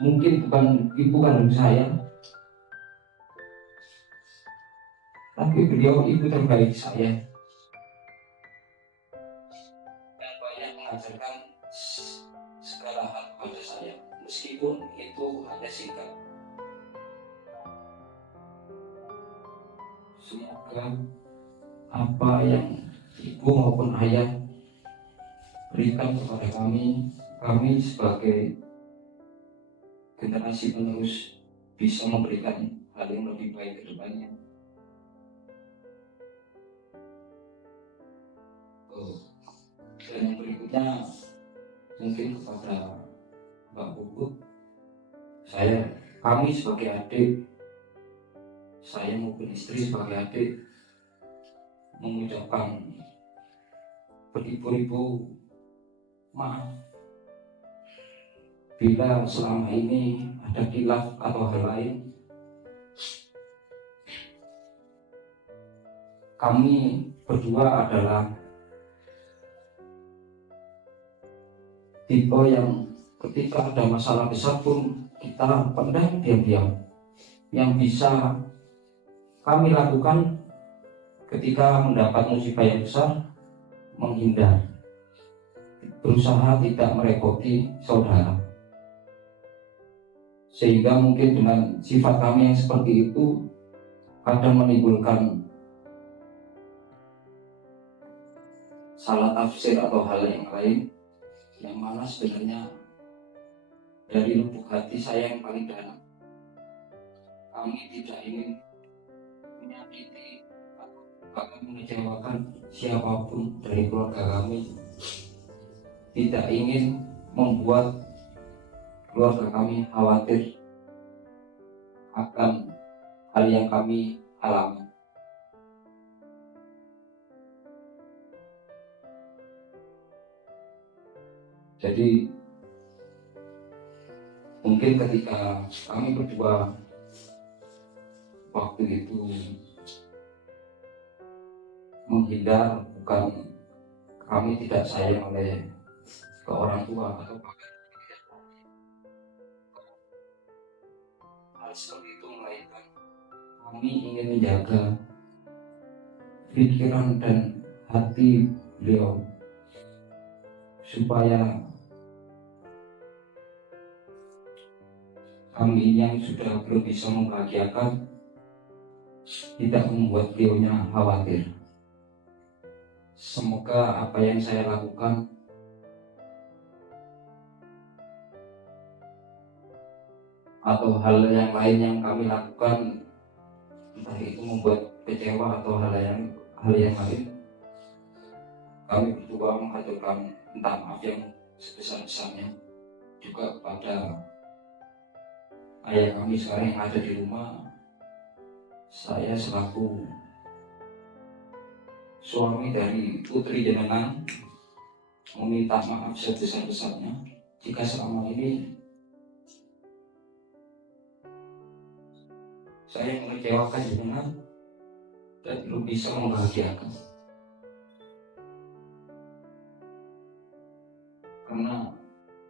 mungkin bukan ibu kandung saya, tapi beliau ibu terbaik saya. Dan banyak mengajarkan segala hal kepada saya, meskipun itu hanya singkat. Semoga apa yang ibu maupun ayah berikan kepada kami sebagai generasi penerus bisa memberikan hal yang lebih baik ke depannya. Dan yang berikutnya mungkin kepada Mbak Puput, kami sebagai adik, saya maupun istri sebagai adik, mengucapkan beribu-ribu maaf bila selama ini ada khilaf atau hal lain. Kami berdua adalah tipe yang ketika ada masalah besar pun kita pendam diam-diam. Yang bisa kami lakukan ketika mendapat musibah yang besar, menghindar, berusaha tidak merepoti saudara. Sehingga mungkin dengan sifat kami yang seperti itu kadang menimbulkan salah tafsir atau hal yang lain, yang mana sebenarnya dari lubuk hati saya yang paling dalam, kami tidak ingin menyakiti atau bahkan mengecewakan siapapun dari keluarga kami, tidak ingin membuat keluarga kami khawatir akan hal yang kami alami. Jadi mungkin ketika kami berdua waktu itu menghindar, bukan kami tidak sayang oleh ke orang tua atau bahkan hal seperti itu, melainkan kami ingin menjaga pikiran dan hati beliau supaya kami yang sudah belum bisa membahagiakan tidak membuat beliaunya khawatir. Semoga apa yang saya lakukan atau hal yang lain yang kami lakukan, entah itu membuat kecewa atau hal yang lain, kami berdua mengaturkan minta maaf yang sebesar-besarnya juga kepada ayah kami sekarang yang ada di rumah. Saya selaku suami dari putri jenengan meminta maaf sebesar-besarnya jika selama ini saya mengecewakan jenengan dan belum bisa membahagiakan. Karena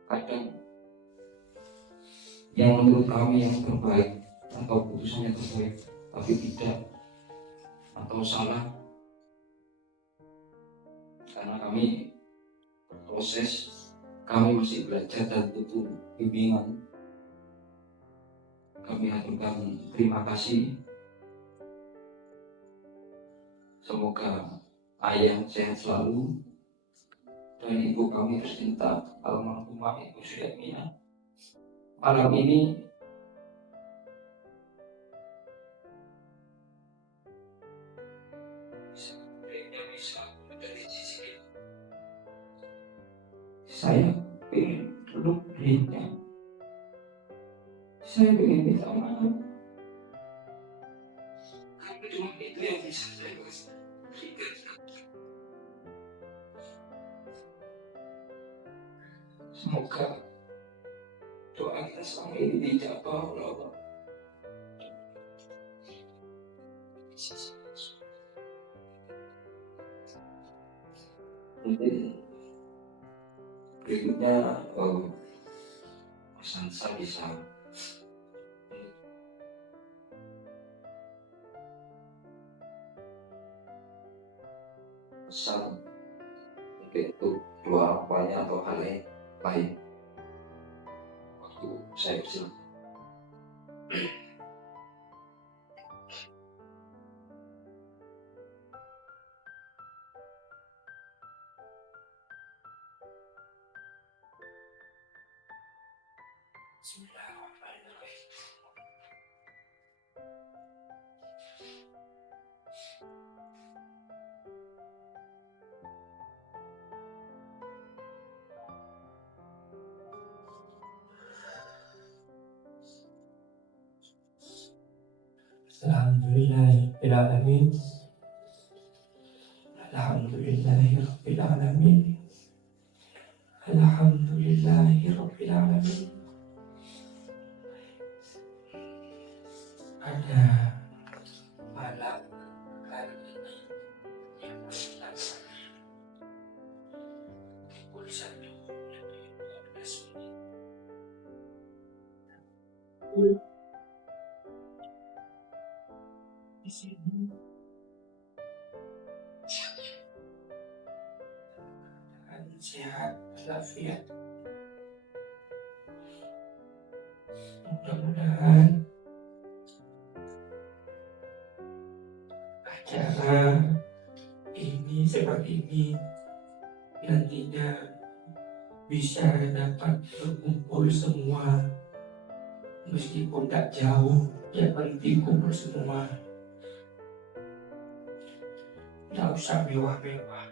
kadang yang menurut kami yang terbaik atau putusannya terbaik tapi tidak atau salah, karena kami proses, kami masih belajar dan butuh bimbingan. Kami aturkan terima kasih. Semoga ayah sehat selalu dan ibu kami tercinta almarhumah Ibu Suyatmina malam ini bisa dari sisi saya ingin peluk dirinya, saya ingin minta maaf karena cuma itu yang bisa saya berikan. Semoga doa kita selama ini dijabah oleh Allah. Mungkin berikutnya Mas Hansa bisa pesan mungkin untuk doa apanya atau hal lain waktu saya bersilakan. Bismillahirrahmanirrahim. Alhamdulillahirabbil alamin. Alhamdulillahirabbil alamin. Alhamdulillahirabbil alamin. Ada malam hari ini yang melaksanakan pukul 1:12 di sini dengan sehat walafiat. Mudah-mudahan acara ini seperti ini nantinya bisa dapat berkumpul semua, meskipun tak jauh, yang penting kumpul semua. Tak usah mewah-mewah.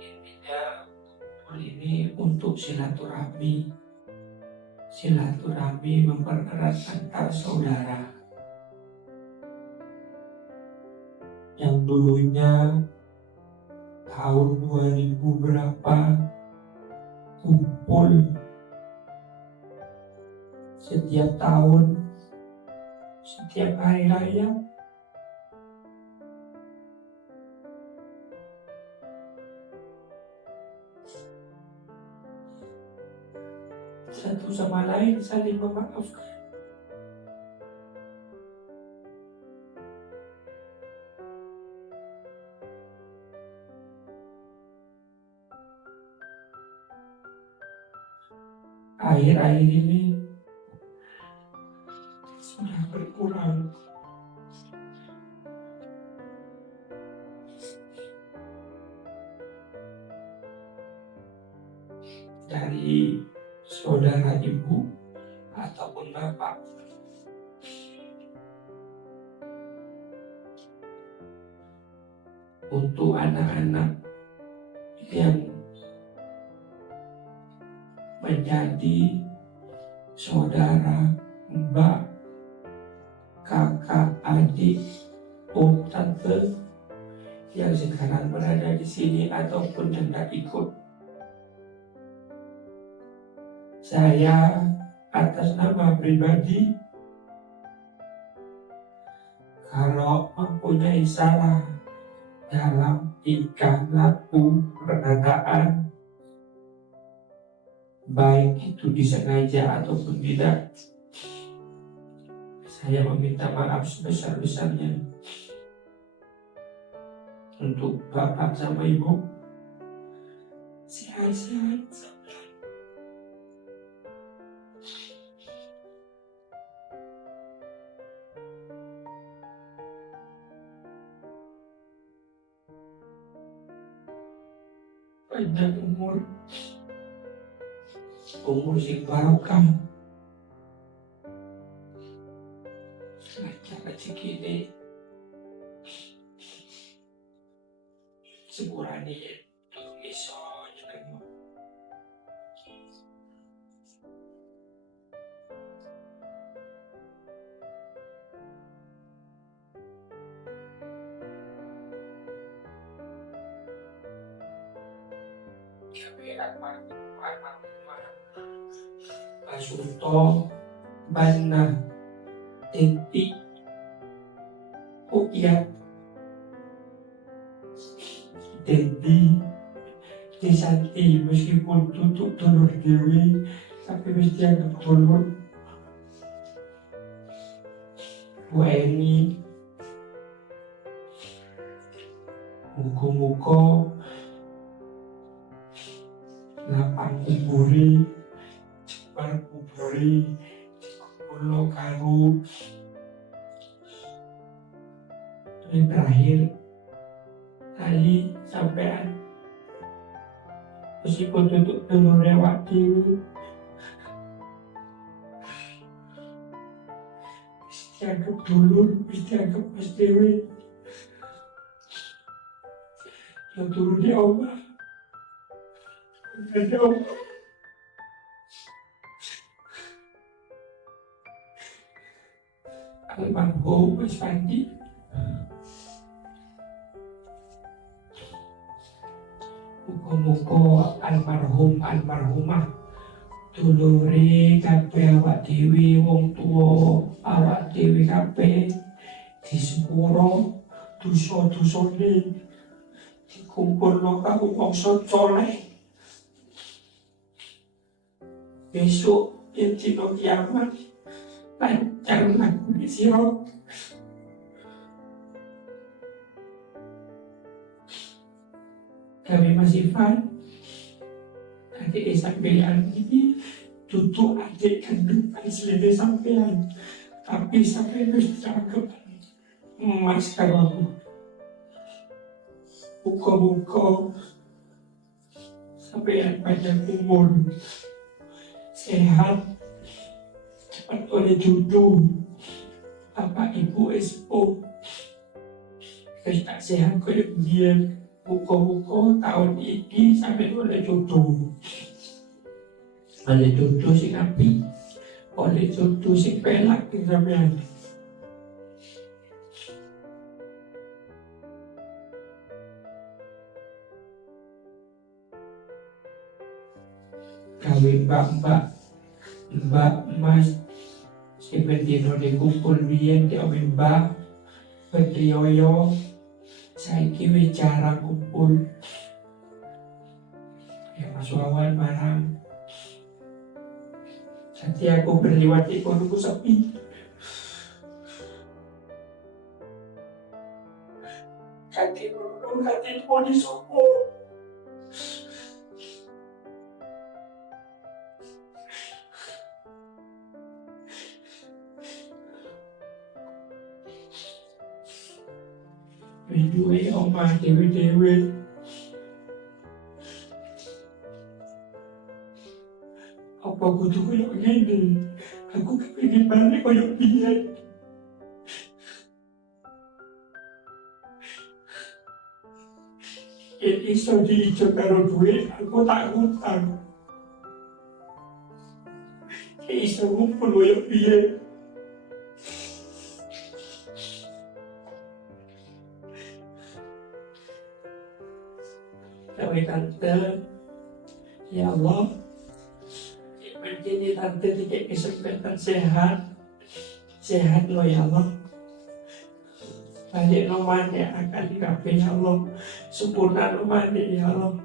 Intinya kumpul ini untuk silaturahmi mempererat antar saudara. Yang dulunya tahun 2000 berapa kumpul setiap tahun, setiap hari raya. Satu sama lain saling memaafkan. Akhir-akhir ini sudah berkurang. Dari saudara ibu ataupun bapak. Untuk anak-anak yang menjadi saudara, mbak, tante yang sekarang berada di sini ataupun hendak ikut. Saya atas nama pribadi, kalau mempunyai salah dalam tingkah laku perkataan, baik itu disengaja ataupun tidak, saya meminta maaf sebesar-besarnya untuk bapak sama ibu. Sehat-sehat. Panjang umur sing barokah, lancar rezeki ini, sepurane turun iso juga. Pasunto Bana Teti Ukiat Dedi Disanti, meskipun tutup dulur dewi tapi mesti anggap dulur. Bu Eni, muka-muka lapang kuburi, cepat kuburi, dikumpulno karo. Ini terakhir kali sampean, meskipun tutup dulur lewat dewi, mesti anggap dulur, mesti anggap mas dewi. Yang turun di Allah, ada Allah. Almarhum Mas Pandi, muka-muka almarhum almarhumah dulure kabeh awak dhewe, wong tuwa awak dhewe kabeh di sepuro dosa-dosane dikumpulno karo bangsa soleh. Besok yen dina kiamat lancar laku sira. Kami masih fan adik sampean ini duduk adik kandung asline sampean, tapi sampean wis dianggap emas karo aku. Muka-muka sampean panjang umur, sehat, cepat oleh jodoh. Bapak Ibu SO wis tak sehat koyo biyen. Muka-muka tahun ini sampai oleh jodoh. Oleh jodoh sing apik, oleh jodoh sing pelak sampean. Gawe mbak mas sing bendino dikumpul biyen gawe mbak Bedioyo, saiki wis jarang kumpul. Ya Mas Wawan marang, jadi aku berliwat di kono sepi. Kaki burung hati mau disopor. Duwe omah dewe-dewe. Apa kudu koyo ngene? Aku kepengin balik koyo biyen. Yen iso diijo karo duwe, aku tak ngutang. Yen iso ngumpul koyo biyen. oleh tante. Ya Allah, begini tante dikasih kesempatan sehat loh ya Allah. Balik nomad ya akan dikapai ya Allah, sempurna nomad ya Allah.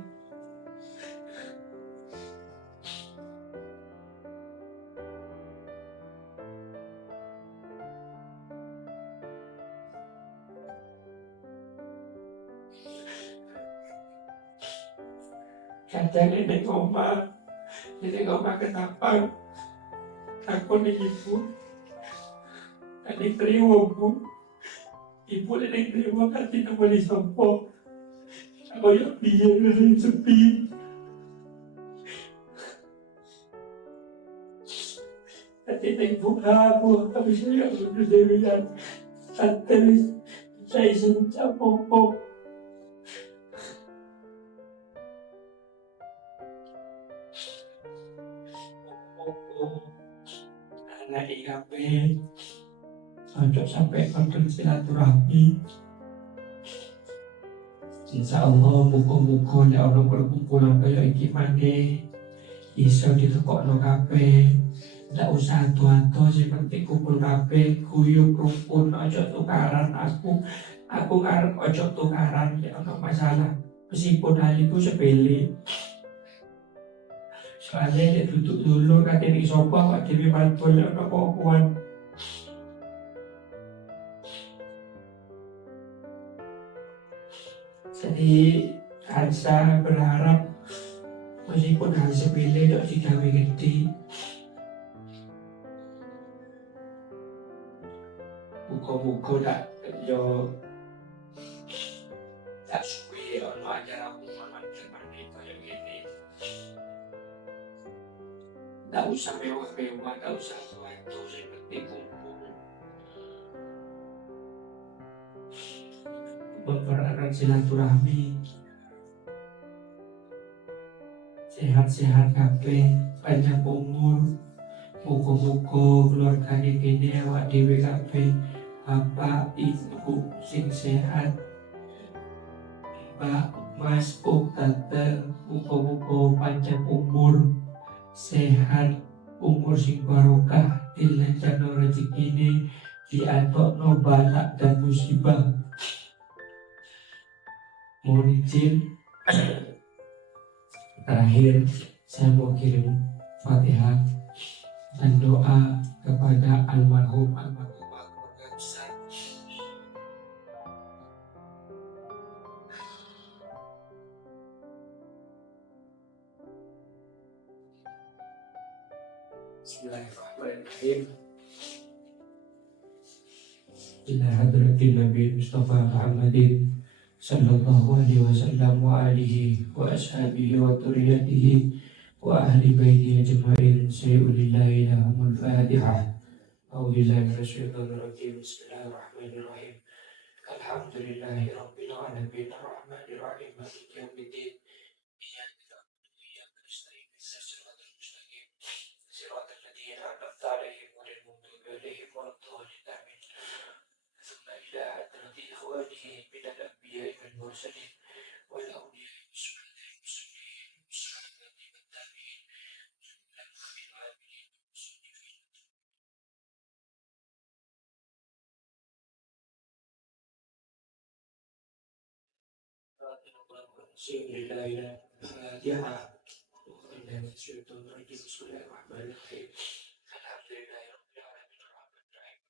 Kadang nenek ngomong ketapang, aku nih ibu, nenek terima bu, ibu nenek terima kasih nama di sopo, aku yang biar nenek sepi, nanti nenek buka aku, tapi saya nggak butuh dewian, santai, saya senja popo. Anak IKP cocok sampai konten silaturahmi. Insya Allah muka-muka ya Allah berkumpulan kaya iki maneh iso ditekokno kabeh. Ndak usah atu-atu, sing penting kumpul kabeh, guyub rukun, ojo tukaran. Aku ngarep ojo tukaran, ya ono masalah. Meskipun hal itu sepele. Soalnya dia duduk dulu katanya di sofa Pak Dewi Malbol ya ono kekuan. Jadi Hansa berharap meskipun hal sepele dok digawe gede. Muka-muka tak suwe ono acara umuman seperti kayak gini. Tak usah mewah-mewah, tak usah sesuatu, yang penting kumpul. Mempererat silaturahmi, sehat-sehat kabeh, panjang umur, muga-muga keluargane kene awak dhewe kabeh, bapak, ibu sing sehat, mbak, mas, tante, muga-muga panjang umur, sehat, umur sing barokah, dilancarno rezekine, diatokno balak dan musibah. Mohon izin, terakhir saya mau kirim Fatihah dan doa kepada almarhumah keluarga besar. Bismillahirrahmanirrahim. Ila hadratin Nabi Mustafa Muhammadin sallallahu alaihi wasallam wa alihi wa ashabihi wa dhurriyyatihi wa ahli baiti ajma'in sayyulillahi lahumul fatihah. A'udzubillahi minasyaitonir rajim. Bismillahirrahmanirrahim. Alhamdulillahi rabbil alamin arrahmanir rahim maliki yaumiddin. Iyyaka na'budu wa iyyaka nasta'in ihdinas siratal mustaqim siratal ladzina an'amta 'alaihim ghairil maghdubi 'alaihim waladdallin amin. Tsumma ila hadrati ikhwanihi minal anbiya'i wal mursalin wal awliya'i was-shuhada'i was-sholihin was-salihati wat-tabi'in wal 'abidin was-shadifin. Bismillahirrahmanirrahim. Bismillahirrahmanirrahim. Alhamdulillahirabbil alamin arrahmanir rahim.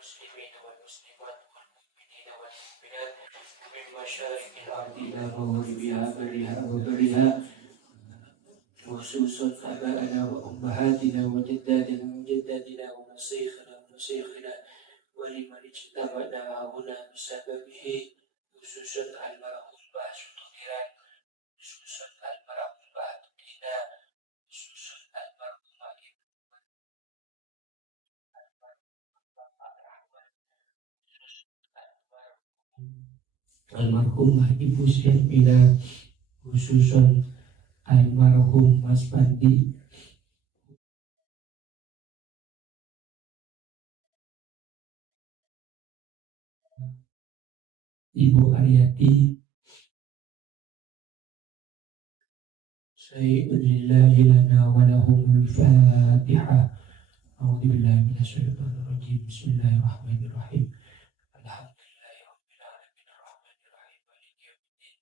المسلمين والمسلمات والمؤمنين والمؤمنات من مشارق الأرض إلى مغربها برها وبرها خصوصا آبائنا وأمهاتنا وجداتنا وجداتنا ومشايخنا ومشايخنا ولمن اجتمعنا هنا بسببه خصوصا المرحوم باه سلطان خصوصا المرحوم باه دينا خصوصا المرحوم almarhumah Ibu Syafina, khususan almarhum Mas Pandi, Ibu Aryati. Syai'un lillahi lana wa lahumul Fatihah. A'udzu billahi minasyaitonir rajim. Bismillahirrahmanirrahim. Alhamdulillahi rabbil alamin arrahmanir rahim maliki yaumiddin.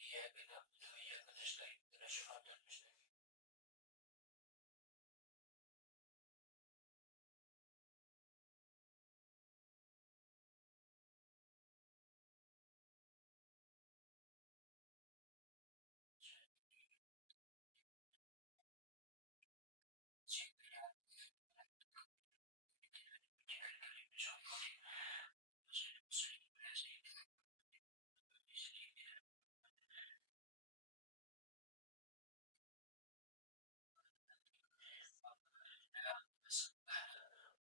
Iyyaka na'budu wa iyyaka nasta'in. Ihdinas siratal mustaqim.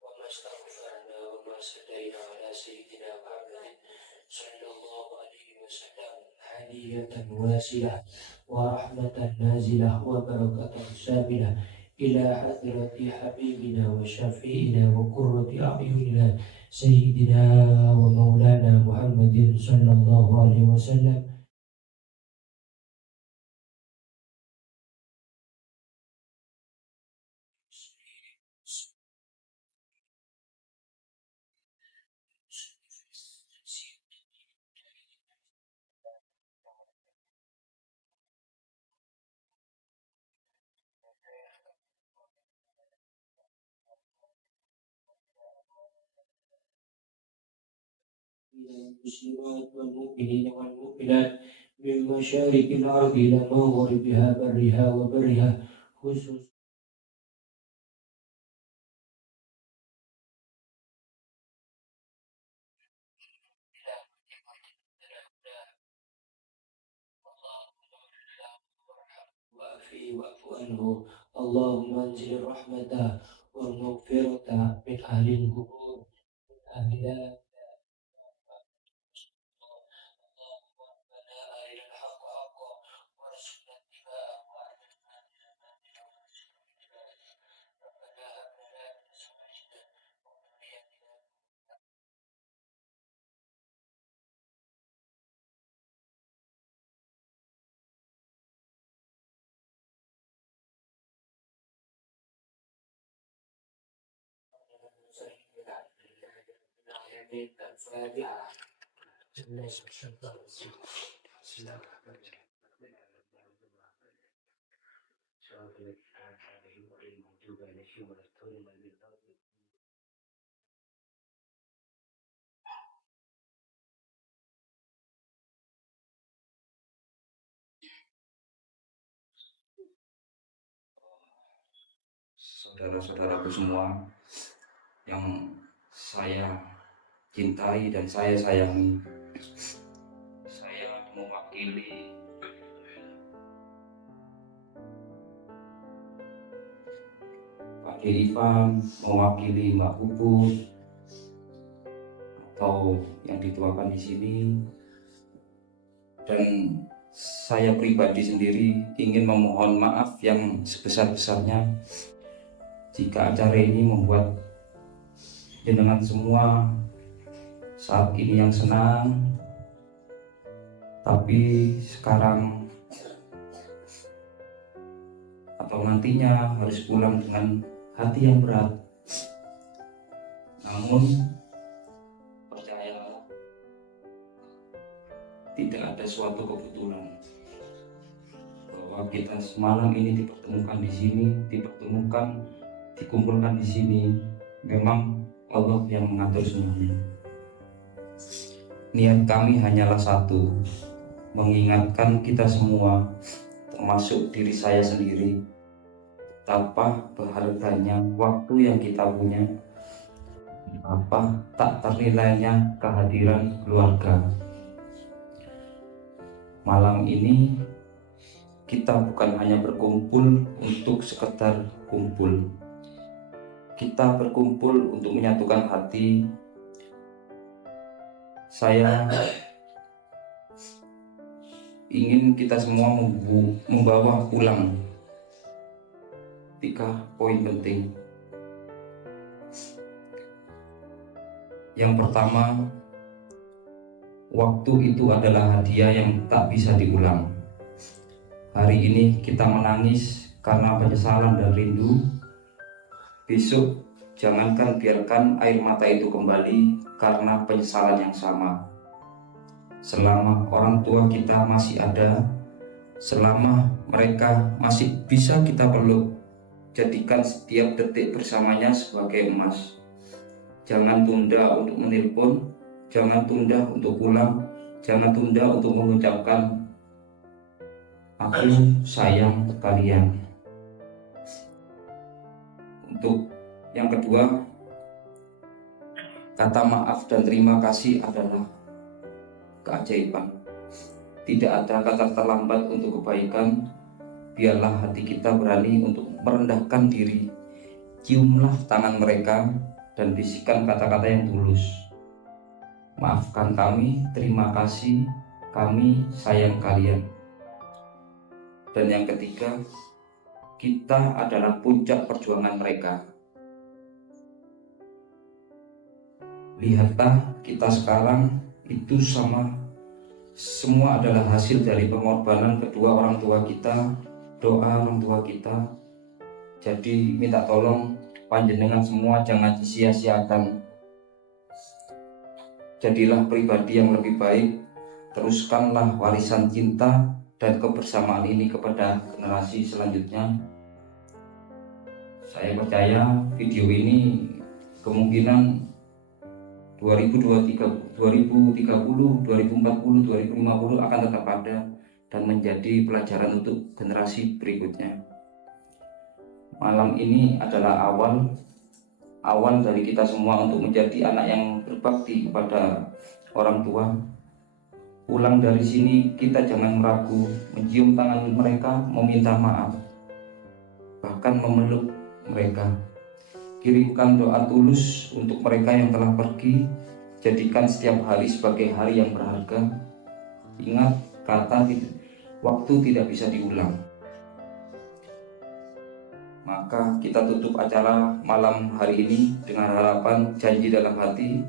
وما استغفرنا وما صلينا على سيدنا محمد صلى الله عليه وسلم هدية واسعة ورحمة نازلة وبركة شاملة إلى حضرة حبيبنا وشفيعنا وقرة أعيننا سيدنا ومولانا محمد صلى الله عليه وسلم. المسلمات والمؤمنين والمؤمنات من مشارق الأرض إلى مغربها برها وبرها خصوصا وأفي واعف عنه. اللهم أنزل الرحمة والمغفرة من أهل القبور أهل لا. اللهم ربنا أرنا الحق حقا وارزقنا اتباعه وأعلمنا ربنا هب لنا من أزواجنا وذرياتنا. الفاتحة. Saudara-saudaraku semua yang saya cintai dan saya sayangi, saya mewakili Pak Ivan, mewakili Mbak Puput atau yang dituakan di sini, dan saya pribadi sendiri ingin memohon maaf yang sebesar-besarnya jika acara ini membuat jenengan semua saat ini yang senang, tapi sekarang atau nantinya harus pulang dengan hati yang berat. Namun percayalah, tidak ada suatu kebetulan bahwa kita semalam ini dipertemukan di sini, dikumpulkan di sini. Memang Allah yang mengatur semuanya. Niat kami hanyalah satu, mengingatkan kita semua, termasuk diri saya sendiri, betapa berharganya waktu yang kita punya, betapa tak ternilainya kehadiran keluarga. Malam ini kita bukan hanya berkumpul untuk sekedar kumpul, kita berkumpul untuk menyatukan hati. Saya ingin kita semua membawa pulang 3 poin penting. Yang pertama, waktu itu adalah hadiah yang tak bisa diulang. Hari ini kita menangis karena penyesalan dan rindu. Besok jangankan biarkan air mata itu kembali karena penyesalan yang sama. Selama orang tua kita masih ada, selama mereka masih bisa kita peluk, jadikan setiap detik bersamanya sebagai emas. Jangan tunda untuk menelpon, jangan tunda untuk pulang, jangan tunda untuk mengucapkan aku sayang kalian. Untuk yang kedua, kata maaf dan terima kasih adalah keajaiban. Tidak ada kata terlambat untuk kebaikan. Biarlah hati kita berani untuk merendahkan diri. Ciumlah tangan mereka dan bisikan kata-kata yang tulus. Maafkan kami, terima kasih, kami sayang kalian. Dan yang ketiga, kita adalah puncak perjuangan mereka. Lihatlah kita sekarang itu semua adalah hasil dari pengorbanan kedua orang tua kita, doa orang tua kita. Jadi minta tolong panjenengan semua jangan sia-siakan. Jadilah pribadi yang lebih baik, teruskanlah warisan cinta dan kebersamaan ini kepada generasi selanjutnya. Saya percaya video ini kemungkinan 2030, 2040, 2050 akan tetap ada dan menjadi pelajaran untuk generasi berikutnya. Malam ini adalah awal dari kita semua untuk menjadi anak yang berbakti kepada orang tua. Pulang dari sini kita jangan ragu, mencium tangan mereka, meminta maaf, bahkan memeluk mereka. Kirimkan doa tulus untuk mereka yang telah pergi. Jadikan setiap hari sebagai hari yang berharga. Ingat kata waktu tidak bisa diulang. Maka kita tutup acara malam hari ini dengan harapan janji dalam hati.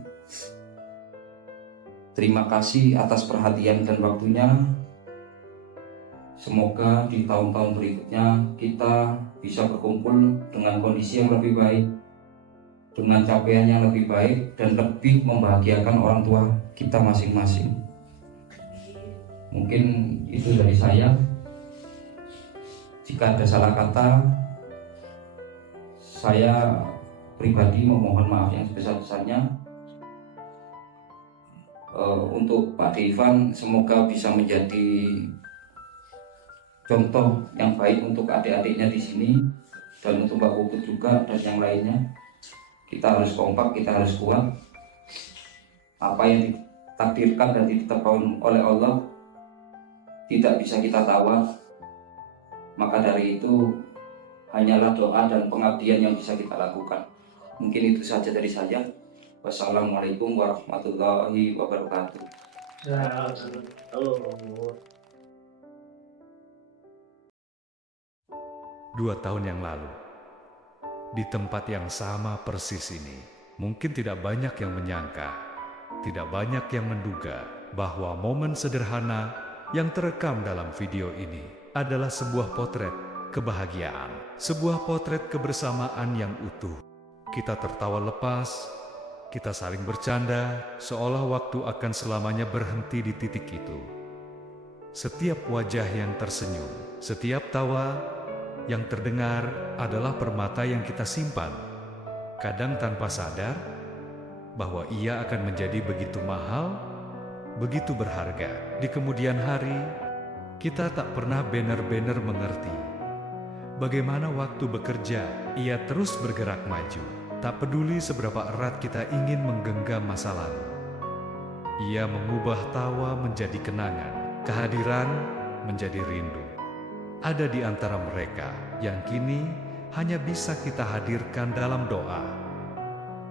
Terima kasih atas perhatian dan waktunya. Semoga di tahun-tahun berikutnya kita bisa berkumpul dengan kondisi yang lebih baik, dengan capaian yang lebih baik, dan lebih membahagiakan orang tua kita masing-masing. Mungkin itu dari saya. Jika ada salah kata, saya pribadi memohon maaf yang sebesar-besarnya. Untuk Pak Ivan, semoga bisa menjadi contoh yang baik untuk adik-adiknya di sini, dan untuk Mbak Puput juga dan yang lainnya. Kita harus kompak, kita harus kuat. Apa yang ditakdirkan dan ditetapkan oleh Allah tidak bisa kita tawar. Maka dari itu hanyalah doa dan pengabdian yang bisa kita lakukan. Mungkin itu saja dari saya. Wassalamualaikum warahmatullahi wabarakatuh. Dua tahun yang lalu, di tempat yang sama persis ini, mungkin tidak banyak yang menyangka, tidak banyak yang menduga bahwa momen sederhana yang terekam dalam video ini adalah sebuah potret kebahagiaan, sebuah potret kebersamaan yang utuh. Kita tertawa lepas, kita saling bercanda, seolah waktu akan selamanya berhenti di titik itu. Setiap wajah yang tersenyum, setiap tawa yang terdengar adalah permata yang kita simpan, kadang tanpa sadar bahwa ia akan menjadi begitu mahal, begitu berharga. Di kemudian hari, kita tak pernah benar-benar mengerti bagaimana waktu bekerja, ia terus bergerak maju. Tak peduli seberapa erat kita ingin menggenggam masa lalu, ia mengubah tawa menjadi kenangan, kehadiran menjadi rindu. Ada di antara mereka yang kini hanya bisa kita hadirkan dalam doa.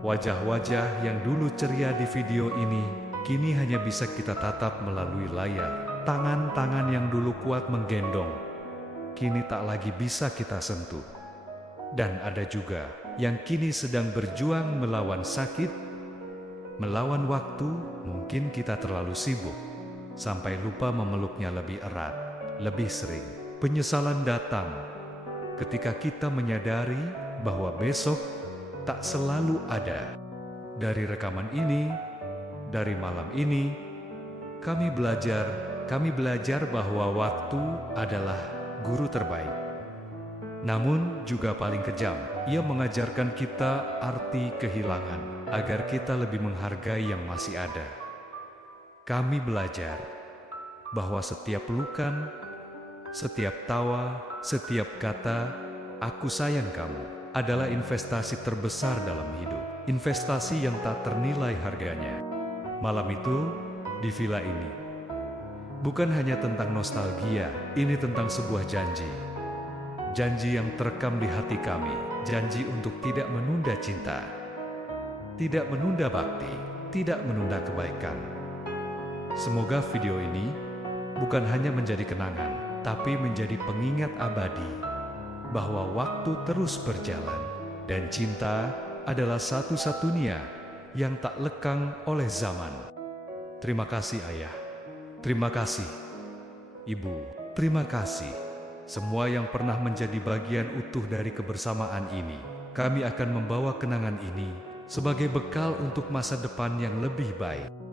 Wajah-wajah yang dulu ceria di video ini kini hanya bisa kita tatap melalui layar. tangan-tangan yang dulu kuat menggendong, kini tak lagi bisa kita sentuh. Dan ada juga yang kini sedang berjuang melawan sakit, melawan waktu. Mungkin kita terlalu sibuk, sampai lupa memeluknya lebih erat, lebih sering. Penyesalan datang ketika kita menyadari bahwa besok tak selalu ada. Dari rekaman ini, dari malam ini, kami belajar bahwa waktu adalah guru terbaik. Namun juga paling kejam. Ia mengajarkan kita arti kehilangan, agar kita lebih menghargai yang masih ada. Kami belajar bahwa setiap pelukan, setiap tawa, setiap kata, "Aku sayang kamu," adalah investasi terbesar dalam hidup. Investasi yang tak ternilai harganya. Malam itu, di villa ini, bukan hanya tentang nostalgia, ini tentang sebuah janji. Janji yang terekam di hati kami, janji untuk tidak menunda cinta, tidak menunda bakti, tidak menunda kebaikan. Semoga video ini bukan hanya menjadi kenangan, tapi menjadi pengingat abadi bahwa waktu terus berjalan dan cinta adalah satu-satunya yang tak lekang oleh zaman. Terima kasih Ayah, terima kasih Ibu, terima kasih semua yang pernah menjadi bagian utuh dari kebersamaan ini. Kami akan membawa kenangan ini sebagai bekal untuk masa depan yang lebih baik.